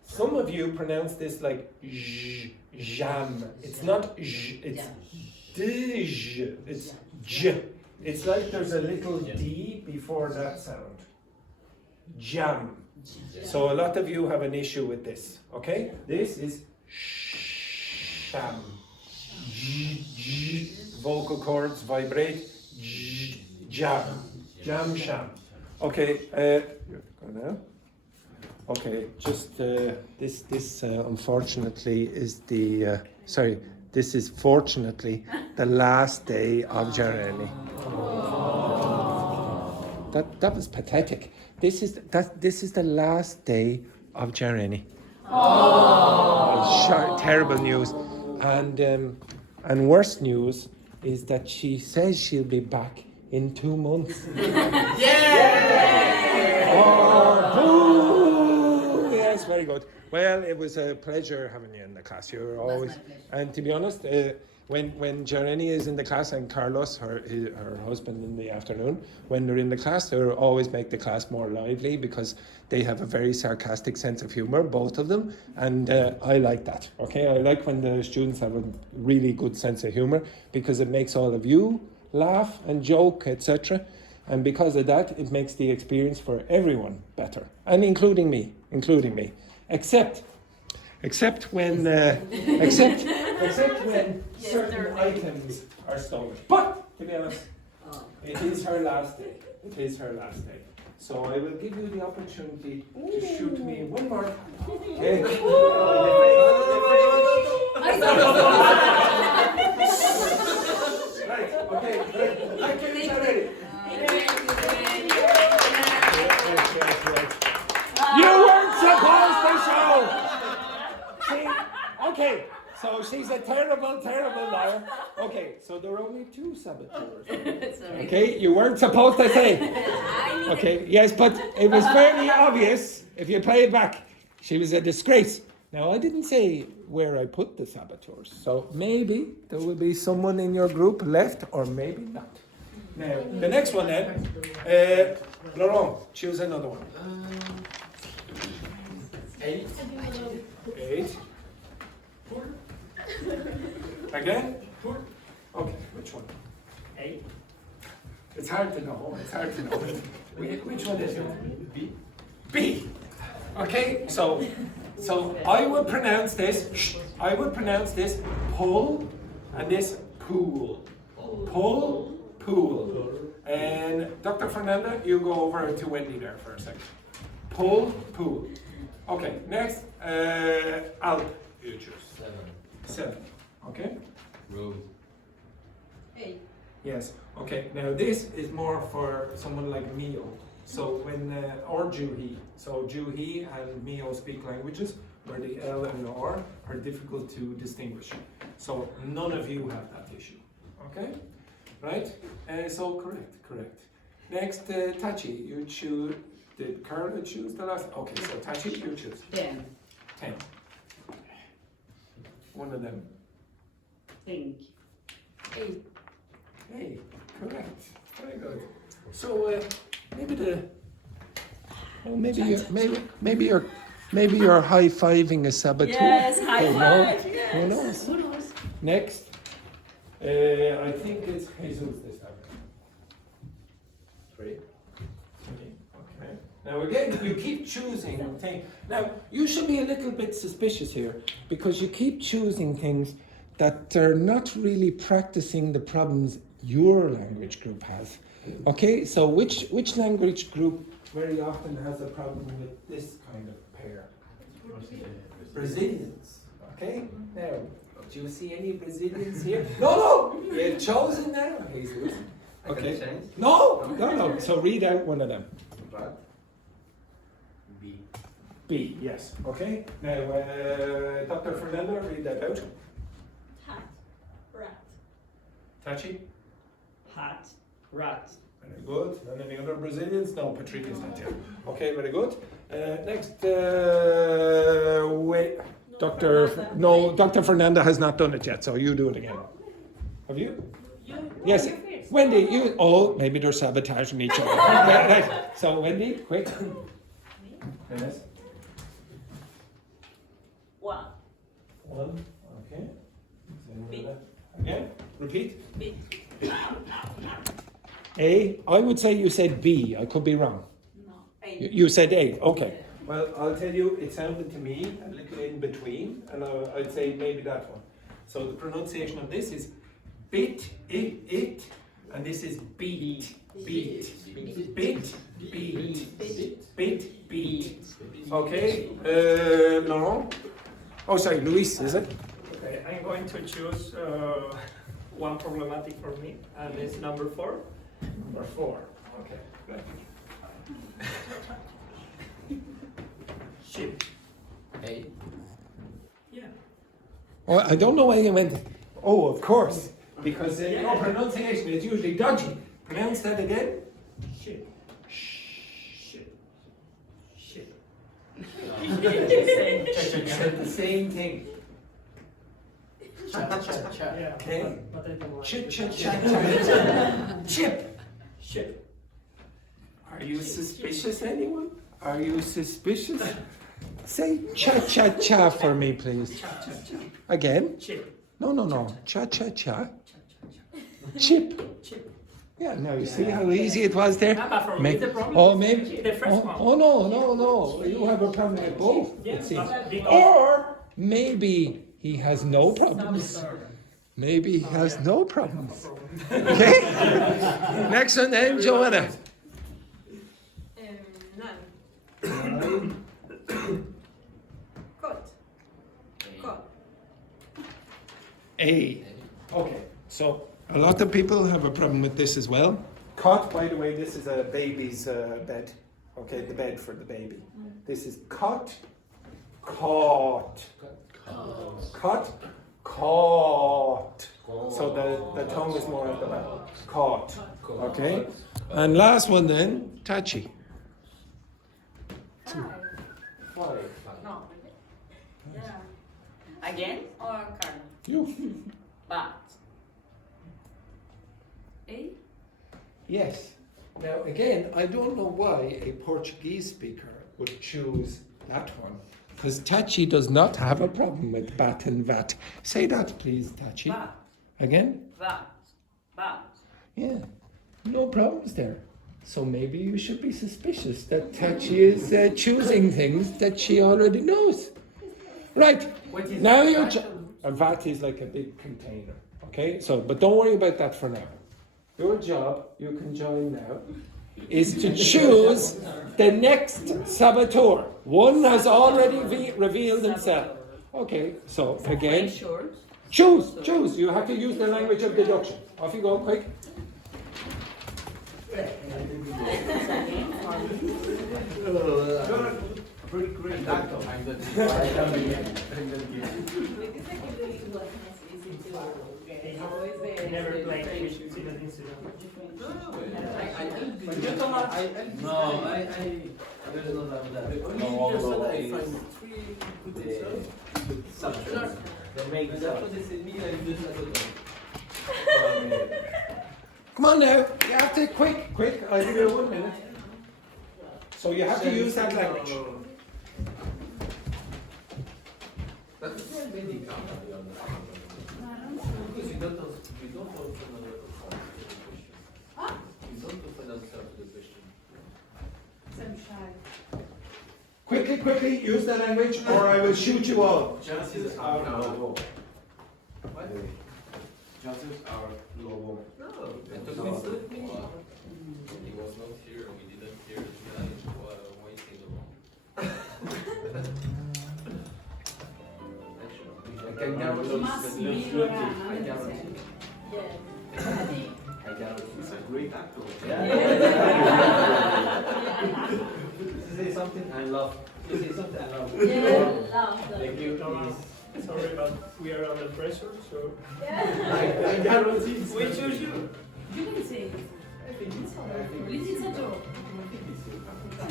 Some of you pronounce this like jam. It's not j, it's dj. It's j. It's like there's a little D before that sound. Jam. So a lot of you have an issue with this, okay? This is sham. Vocal cords vibrate. Jam. Jam, sham. Okay, go now. Okay, just this unfortunately is the, sorry, this is fortunately the last day of Yareni. That was pathetic. This is the last day of Yareni. Terrible news, and worse news is that she says she'll be back in 2 months. Oh, boo! Yes, very good. Well, it was a pleasure having you in the class. You were always, and to be honest, when Yareni is in the class and Carlos, her husband, in the afternoon, when they're in the class, they always make the class more lively because they have a very sarcastic sense of humor, both of them, and I like that. Okay, I like when the students have a really good sense of humor because it makes all of you laugh and joke, etc. And because of that, it makes the experience for everyone better, and including me, except when certain items are stolen. But to be honest, it is her last day. It is her last day. So I will give you the opportunity to shoot me one more. Okay. Right. Okay. Thank you, Yareni. You weren't supposed to show. See? Okay. So she's a terrible, terrible liar. Okay, so there are only 2 saboteurs. Okay, you weren't supposed to say. Okay, yes, but it was fairly obvious if you play it back. She was a disgrace. Now, I didn't say where I put the saboteurs, so maybe there will be someone in your group left, or maybe not. Now, the next one then, Laurent, choose another one. 8. 8. Again? Okay, which one? 8. It's hard to know. Which one is it? B. B. Okay, so I would pronounce this. I would pronounce this pull, and this pool. Pull, pool. And Dr. Fernanda, you go over to Wendy there for a second. Pull, pool. Okay, next, Alp, you choose. 7. Okay. Road. 8. Yes. Okay. Now this is more for someone like Mio. So when or Juhi. So Juhi and Mio speak languages. where the L and R are difficult to distinguish. So none of you have that issue. Okay? Right? So correct. Next, Tachi, you choose. Did Carla choose the last? Okay, so Tachi, you choose. 10. 10. One of them. Think. 8. Hey, correct. Very good. So maybe you're high-fiving a saboteur. Yes, high Who knows? five. Who knows? Who knows? Next, I think it's Jesus this time. 3. Okay. Now again, you keep choosing things. Now you should be a little bit suspicious here because you keep choosing things that are not really practicing the problems your language group has. Okay, so which language group very often has a problem with this kind of pair? Brazilians. Okay, now do you see any Brazilians here? No, you've chosen now, Jesus. Okay. No. So read out one of them. B. B, yes. Okay. Now, Dr. Fernando, read that out. Hat. Rat. Tachi? Hat, rat. Very good. And any other Brazilians? No, Patricia's not here. Okay, very good. Next, wait. Dr. Fernanda has not done it yet, so you do it again. Have you? Yes. Wendy, you. Oh, maybe they're sabotaging each other. Right. So, Wendy, quick. Yes. 1. 1. Okay. B. Again. Repeat. B. A. I would say you said B. I could be wrong. No. A. You said A. Okay. Well, I'll tell you, it sounded to me a little in between, and I'd say maybe that one. So the pronunciation of this is bit, it, and this is beat, beat, bit, beat. Okay, Laurent? Oh, sorry, Luis, is it? Okay, I'm going to choose one problematic for me, and it's number 4. Number 4. Okay, good. Ship. A. Yeah. Oh, I don't know why you went. Oh, of course, because your pronunciation is usually dodgy. Pronounce that again. Ship. Ship. Ship. Said the same thing. Yeah. Okay. But I don't like Chip, it. chip, chip. Chip. Ship. Are you suspicious, anyone? Are you suspicious? Say cha-cha-cha for me, please. Cha-cha-cha. Again? Chip. No. Cha-cha-cha. Chip. Chip. Yeah, now you see how easy it was there? But for me, the problem Oh, is maybe. the first one. Oh, no. You have a problem with both, Yeah, it seems. but because- Or maybe he has no problems. Maybe he has no problems. Okay? Next one then, Joanna. None. Coat. Coat. A. Okay, so a lot of people have a problem with this as well. Cot, by the way, this is a baby's bed. Okay, the bed for the baby. This is cot, caught. Cot, caught. So the tongue is more at the back. Caught. Okay? And last one then, Tachi. 5. No. Yeah. Again or Carla? You. But. A. Yes. Now again, I don't know why a Portuguese speaker would choose that one. Because Tachi does not have a problem with bat and vat. Say that please, Tachi. But. Again? But. Yeah. No problems there. So maybe you should be suspicious that Tachi is choosing things that she already knows. Right. Now you're... A vat is like a big container. Okay? So, but don't worry about that for now. Your job, you can join now, is to choose the next saboteur. One has already revealed himself. Okay, so again, choose. You have to use the language of deduction. Off you go, quick. Great actor. I'm not. I never played fish in an incident. No, there's no doubt that. The only person I find three good substance. The main substance is me and this Saboteur. Come on now, you have to quick. I'll give you 1 minute. So you have to use that language. That's very count to be honest. Because you don't often answer to the question. You don't often answer to the question. Quickly, use the language or I will shoot you all. Chances are low. Chances are low. No, I took this with me. He was not here, we didn't hear the guy why he said wrong. I can guarantee He's a great actor. Say something I love. Say something I love. Thank you. Sorry, but we are under pressure, so. I guarantee it's We choose you. You can say it. I think it's This is a joke.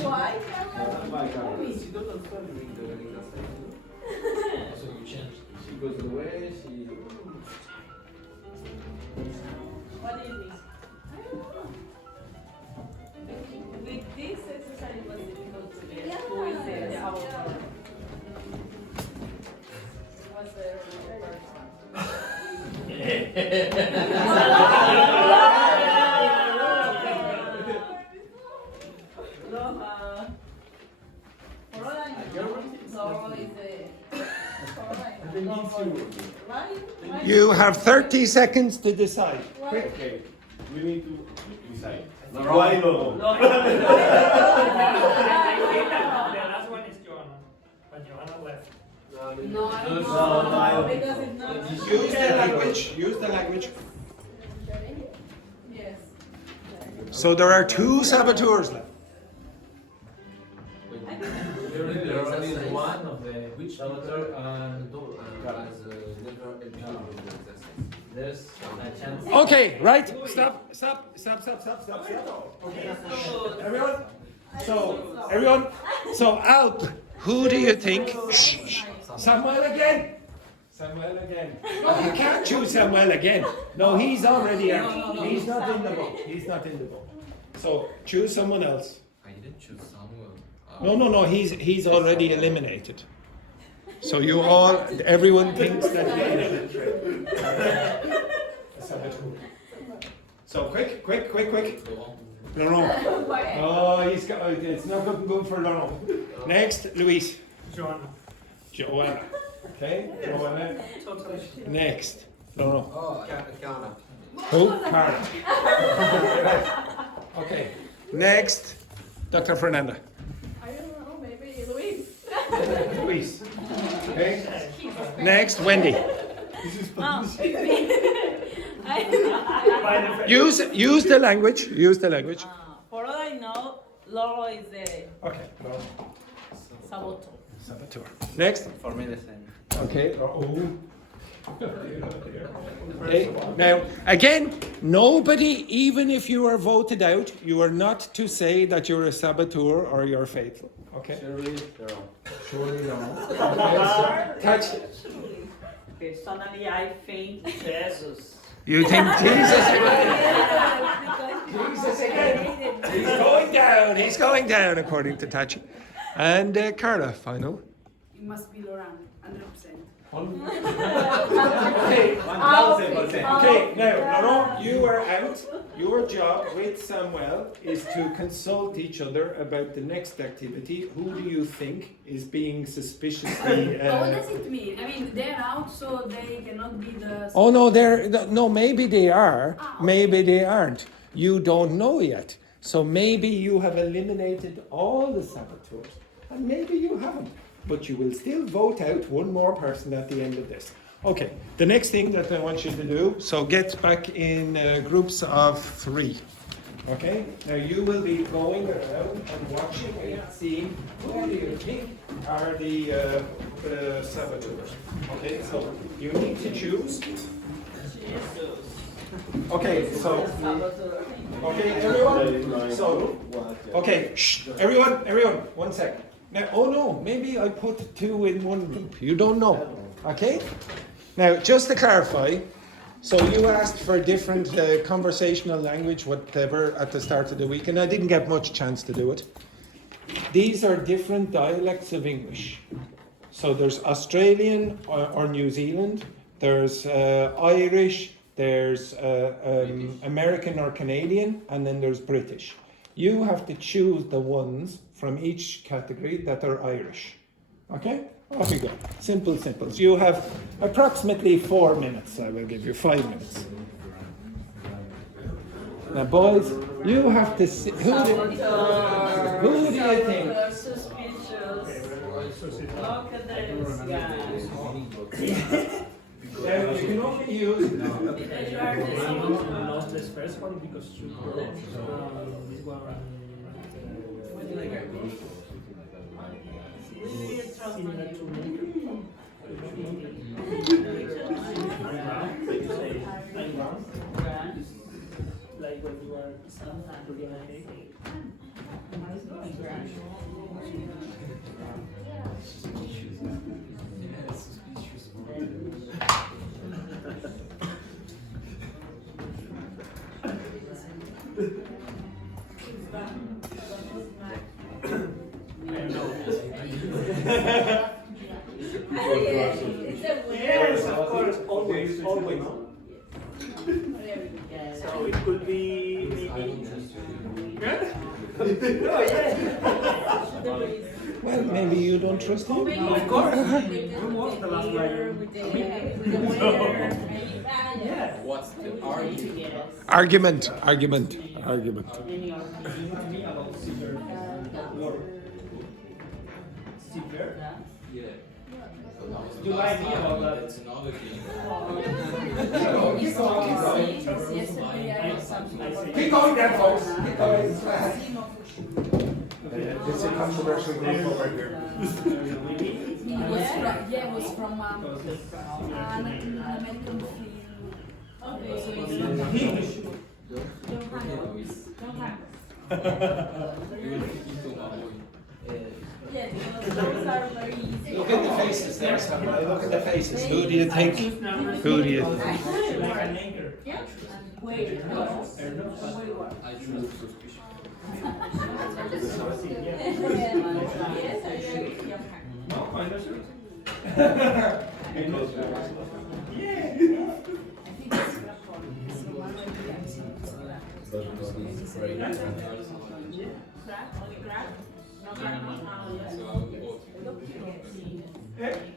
Why? She doesn't fall in the So you changed. She goes away, she. What is this? I don't know. With this exercise, it was difficult to get. Who is the author? Was the You have 30 seconds to decide. Quick. Okay, we need to decide. I Why no? think that the last one is Joanna, but Joanna left. No, I don't No, know. Because it's not. Use the language. Yes. So there are 2 saboteurs left. There is only one of the which Saboteur and has never encountered the There's a chance. Okay, right? Stop. Okay. Everyone. So out. Who do you think? Samuel again. No, you can't choose Samuel again. No, he's already out. He's not in the book. So choose someone else. I didn't choose Samuel. No. He's already eliminated. So everyone thinks that he is. So quick. Laurent. Oh, it's not looking good for Laurent. Next, Luis. Joanna. Joanna. Okay, Joanna. Totally. Next, Laurent. Oh, Kana. Who? Karen. Okay. Next, Dr. Fernanda. I don't know, maybe Luis. Luis. Okay. Next, Wendy. Use the language. For all I know, Laura is the Okay. Saboteur. Next. For me the same. Okay. Okay. Now, again, nobody, even if you are voted out, you are not to say that you're a saboteur or you're faithful. Okay. Surely no. Touch. Personally, I think Jesus. You think Jesus again? Jesus again. He's going down, according to Tachi. And Carla, final. It must be Laurent, 100%. Okay, 1000%. okay, now, Laurent, you are out. Your job with Samuel is to consult each other about the next activity. Who do you think is being suspiciously... But what does it mean? I mean, they're out, so they cannot be the... Oh, no, maybe they are. Maybe they aren't. You don't know yet. So maybe you have eliminated all the saboteurs. And maybe you haven't. But you will still vote out one more person at the end of this. Okay, the next thing that I want you to do, so get back in groups of 3. Okay? Now you will be going around and watching and seeing who do you think are the saboteurs. Okay, so you need to choose. Okay, so okay, everyone. So okay, shh, everyone, 1 sec. Now, oh no, maybe I put two in one group. You don't know. Okay? Now, just to clarify, so you asked for different conversational language, whatever, at the start of the week, and I didn't get much chance to do it. These are different dialects of English. So there's Australian or New Zealand, there's Irish, there's American or Canadian, and then there's British. You have to choose the ones from each category that are Irish. Okay? Off you go. Simple. So you have approximately 4 minutes. I will give you 5 minutes. Now, boys, you have to see. Who do you think? Look at this guy. You can only use. Lost this first one because this one. Similar to me. Like when you are doing a cake. Yes, of course, always. So it could be maybe. Good? Oh, yeah. Well, maybe you don't trust him. Of course. Who was the last liar? Yeah. What's the argument? Argument. Any argument to me about Caesar war? Caesar? Yeah. You lie me about that. That's another thing. Keep going there, folks. Keep going. This is a controversial group over here. It was from an American film. Okay, so it's don't have. Yes, those are very easy. Look at the faces there, somebody. Look at the faces. Who do you think? Who do you think? Like an anchor. Yeah. Wait, no. I choose suspicion. Yes, I agree. No, I don't shoot.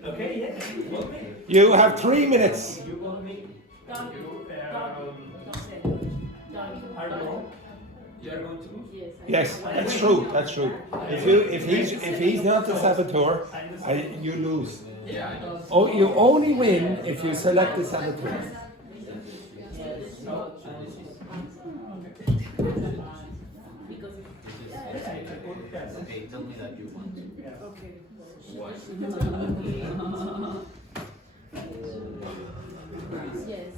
Okay, yeah. You have 3 minutes. You want me? You're going to? Yes, that's true. That's true. If he's not the saboteur, you lose. Oh, you only win if you select the saboteur. Hey, tell me that you want to. Okay. Why? Yes.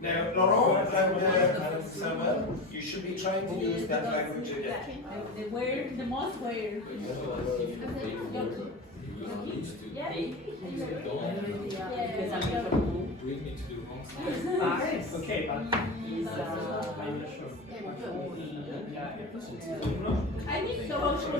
Now, Laurent and Samuel, you should be trying to use that language again. The where, the most where. Yeah. Bring me to the wrong side. Okay, but he's I'm not sure. I think so also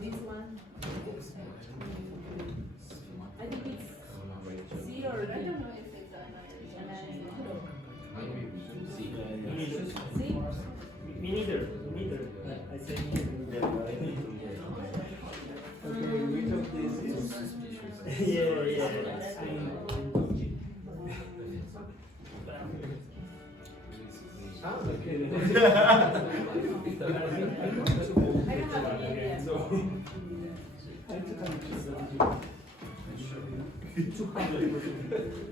this one. I think it's C or I don't know if it's Me neither. I say neither. Okay, which of these is? Yeah.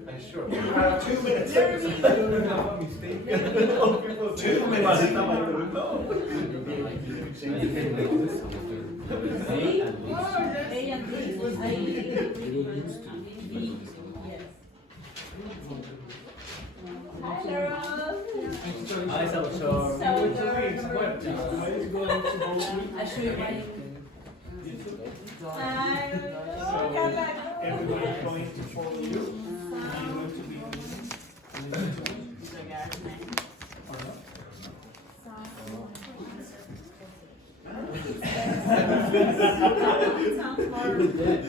I'm sure. 2 minutes. 2 minutes. Hi, Saboteur. I show you my. Everybody is going to follow you. I'm going to be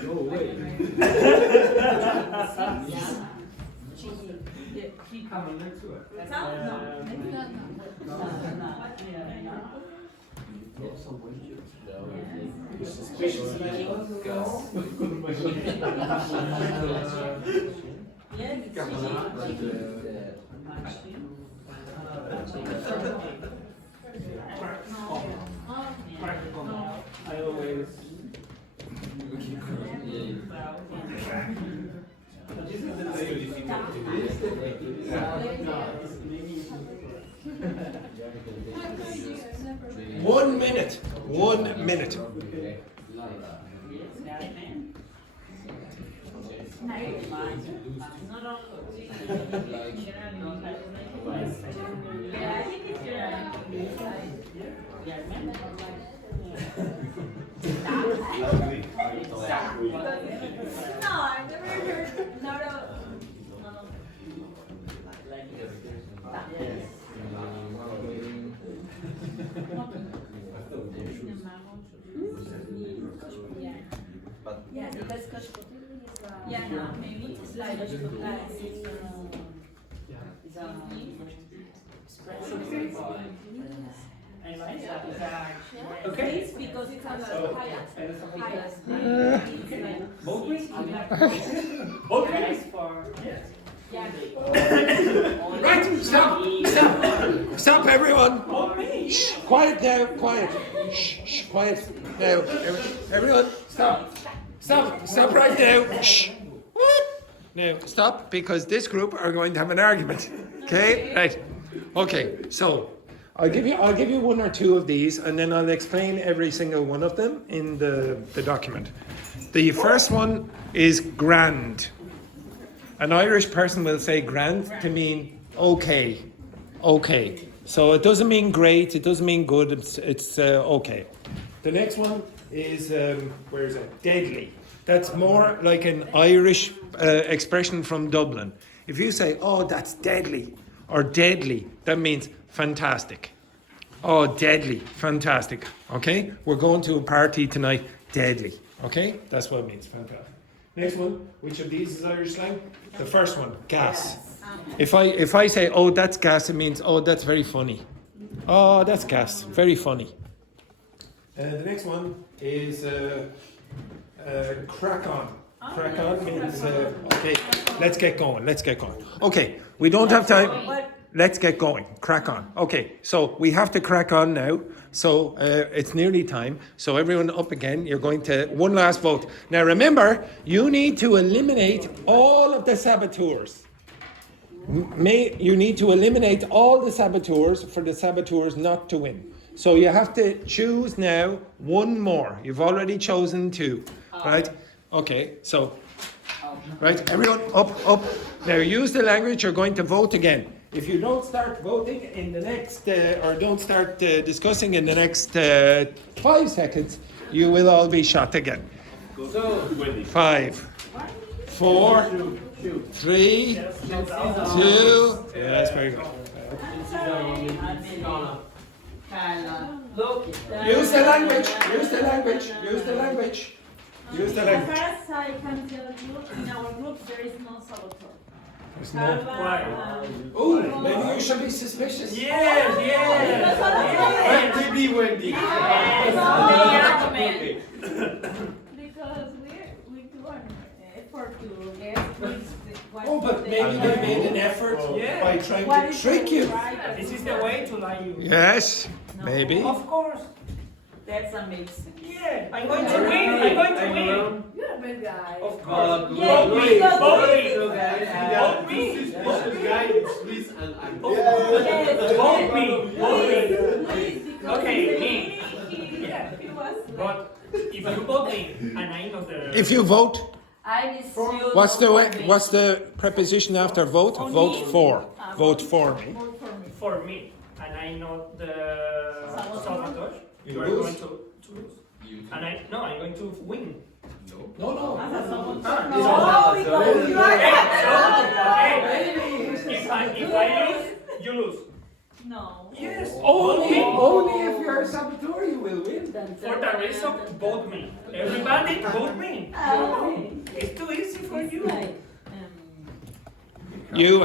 Go away. I always. This is the very difficult. 1 minute. 1 minute. No, I've never heard not a. Yeah, because yeah, no, maybe it's like Okay. because it's on the highest. Both ways? Right, stop everyone. Shh, quiet now, quiet. Shh, quiet. Now, everyone, stop right now. Shh. What? Now, stop, because this group are going to have an argument. Okay, right. Okay, so I'll give you 1 or 2 of these, and then I'll explain every single one of them in the document. The first one is grand. An Irish person will say grand to mean okay. So it doesn't mean great, it doesn't mean good, it's okay. The next one is, where is it? Deadly. That's more like an Irish expression from Dublin. If you say, oh, that's deadly, or deadly, that means fantastic. Oh, deadly, fantastic. Okay? We're going to a party tonight, deadly. Okay? That's what it means, fantastic. Next one, which of these is Irish slang? The first one, gas. If I say, oh, that's gas, it means, oh, that's very funny. Oh, that's gas, very funny. The next one is crack on. Crack on means, okay, let's get going. Okay, we don't have time. Let's get going. Crack on. Okay, so we have to crack on now. So it's nearly time. So everyone up again. You're going to one last vote. Now remember, you need to eliminate all of the saboteurs. You need to eliminate all the saboteurs for the saboteurs not to win. So you have to choose now 1 more. You've already chosen 2, right? Okay, so, right, everyone up. Now use the language, you're going to vote again. If you don't start voting in the next, or don't start discussing in the next 5 seconds, you will all be shot again. 5, 4, 3, 2, yes, very good. Use the language. As far as I can tell you, in our group there is no saboteur. There's no. Why? Oh, maybe you should be suspicious. Yes, yes. Maybe Wendy. Okay. Because we do an effort to guess what Oh, but maybe they made an effort Yeah. by trying to trick you. This is the way to lie you. Yes, maybe. Of course. That's amazing. Yeah, I'm going to win. I'm going to win. You're a bad guy. Of course. Yeah, Vote me. because Vote me. So guys, Vote me. this guy is Luis and I'm. Vote me. Vote me. Because Okay, me. Yeah. he was But if you vote me and I know the. If you vote, I assume. what's the preposition after vote? Vote for. Vote for me. vote for me. For me, and I know the Saboteur, You you are lose. going to lose. And I'm going to win. No, no. As a Saboteur. Ah, No, because you are Hey, if I lose, you lose. No. Yes. Only if you're a saboteur you will win. For the reason, vote me. Everybody, vote me. It's too easy for you. You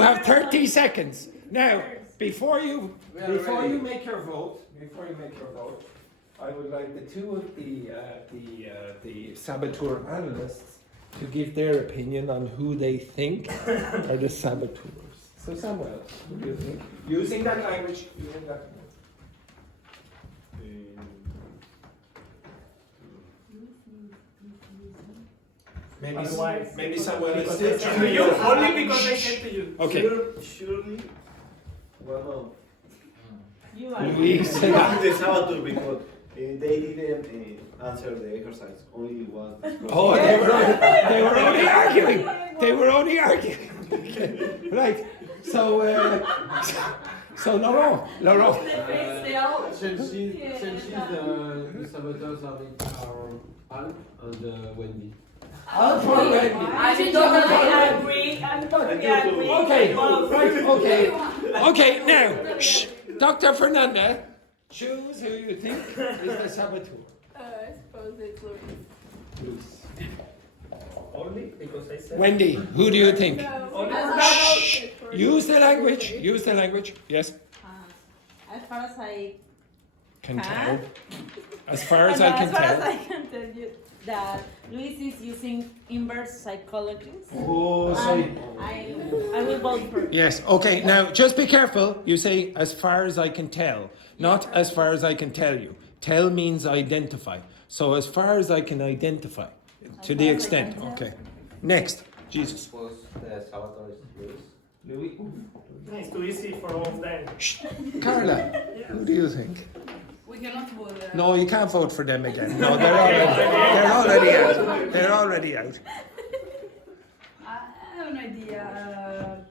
have 30 seconds. Now, before you make your vote, I would like the two of the saboteur analysts to give their opinion on who they think are the saboteurs. So Samuel, who do you think? Using that language, Maybe Samuel is still To trying. you, only because I said to you. Okay. Surely one of You are. Luis. the Saboteur because they didn't answer the exercise. Only one. Oh, they were only arguing. They were only arguing. Okay. Right. So Laurent. Since the saboteurs are Al and Wendy. I'll for Wendy. I totally agree. Okay, right, okay, now, shh, Dr. Fernanda, choose who you think is the saboteur. I suppose it's Luis. Only because I said. Wendy, who do you think? Shh. Use the language, yes. As far as I Can Can? tell. As far as I can as far as tell. I can tell you that Luis is using inverse psychology. Oh, sorry. I will vote for. Yes, okay, now just be careful. You say, as far as I can tell, not as far as I can tell you. Tell means identify. So, as far as I can identify, to the extent. Okay. Next, Jesus. Suppose the Saboteur is Louis. Luis. It's too easy for all of them. Shh. Carla, who do you think? We cannot vote. No, you can't vote for them again. No, they're already out. They're already out. I have an idea.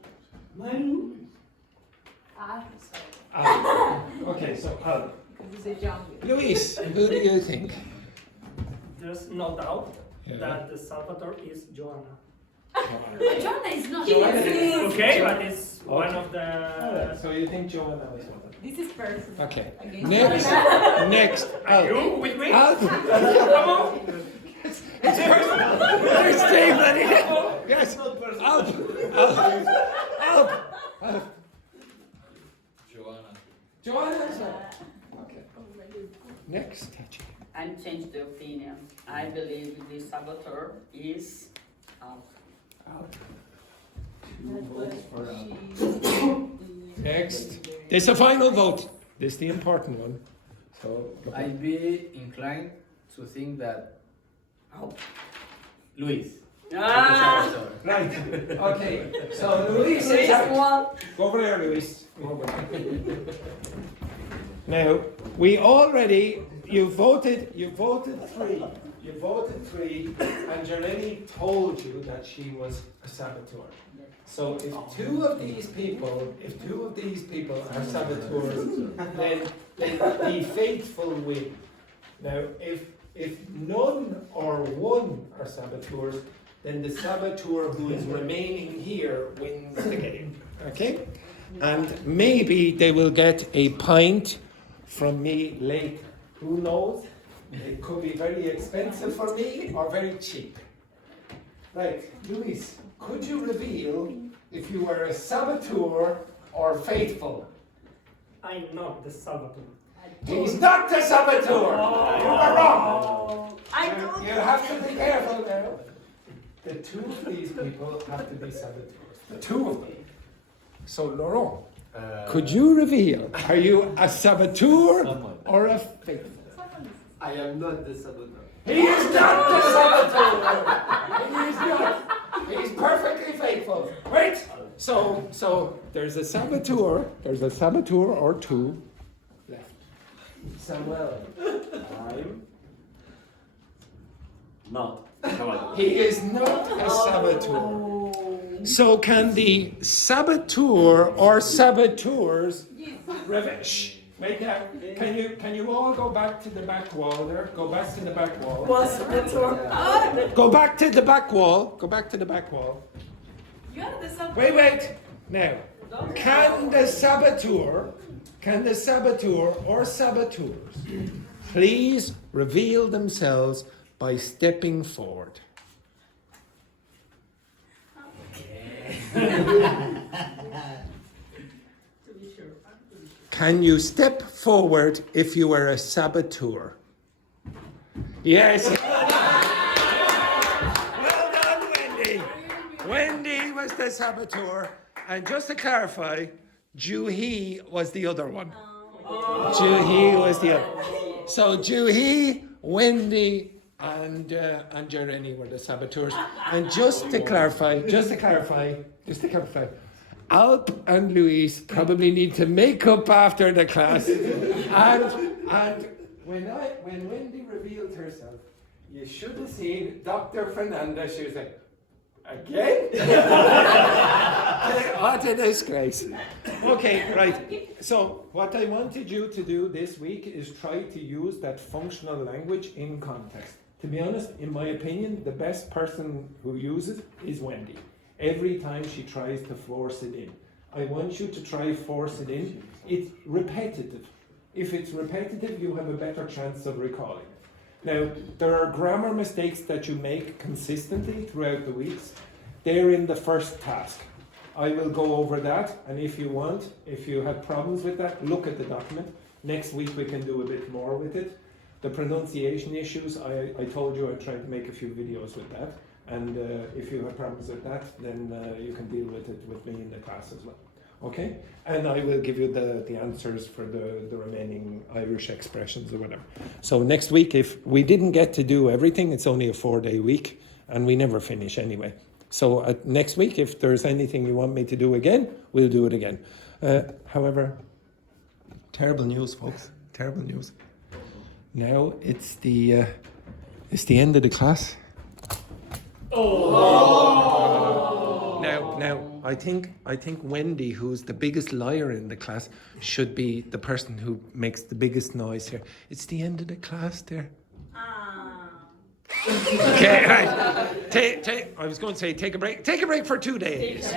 Okay, so Al. Because he's a jungle. Luis, who do you think? There's no doubt Yeah. that the Saboteur is Joanna. Joanna is not. Okay, but it's one of the. So you think Joanna was one of them? This is personal. Okay. Against Next, Al. You with me? Al. Come on. It's personal. There's Steve, buddy. Yes. Al. Joanna. Joanna is one. Okay. Next, Tachi. I'm changed the opinion. I believe the Saboteur is Al. Next. This is the final vote. This is the important one. So, I'd be inclined to think that Luis. Ah! right. Okay. So Luis is out. Go over there, Luis. Go over there. Now, you voted three, and Yareni told you that she was a saboteur. So if two of these people are saboteurs, then the faithful win. Now, if none or one are saboteurs, then the saboteur who is remaining here wins the game. Okay? And maybe they will get a pint from me later. Who knows? It could be very expensive for me or very cheap. Right, Luis, Could you reveal if you were a saboteur or faithful? I'm not the Saboteur. He's not the saboteur! You were wrong! You have to be careful now. The two of these people have to be saboteurs. The two of them. So, Laurent, could you reveal, are you a saboteur or a faithful? I am not the saboteur. He is not the saboteur! He is not. He's perfectly faithful. Wait! So there's a saboteur or two left. Samuel. I'm not. He is not a saboteur. So can the saboteur or saboteurs shh, wait now. Can you all go back to the back wall there? Go back to the back wall. Go back to the back wall. Go back to the back wall. Wait. Now, can the saboteur or saboteurs please reveal themselves by stepping forward? Can you step forward if you were a saboteur? Yes. Well done, Wendy. Wendy was the saboteur. And just to clarify, Juhi was the other one. Juhi was the other. So Juhi, Wendy, and Yareni were the saboteurs. And just to clarify, Alp and Luis probably need to make up after the class. And when Wendy revealed herself, you should have seen Dr. Fernanda. She was like, again? What a disgrace. Okay, right. So what I wanted you to do this week is try to use that functional language in context. To be honest, in my opinion, the best person who uses it is Wendy. Every time she tries to force it in. I want you to try force it in. It's repetitive. If it's repetitive, you have a better chance of recalling it. Now, there are grammar mistakes that you make consistently throughout the weeks. They're in the first task. I will go over that, and if you have problems with that, look at the document. Next week we can do a bit more with it. The pronunciation issues, I told you I tried to make a few videos with that. And if you have problems with that, then you can deal with it with me in the class as well. Okay? And I will give you the answers for the remaining Irish expressions or whatever. So next week, if we didn't get to do everything, it's only a 4-day week, and we never finish anyway. So next week, if there's anything you want me to do again, we'll do it again. However, terrible news, folks. Terrible news. Now it's the end of the class. Now, I think Wendy, who's the biggest liar in the class, should be the person who makes the biggest noise here. It's the end of the class there. Okay, right. I was going to say take a break. Take a break for 2 days.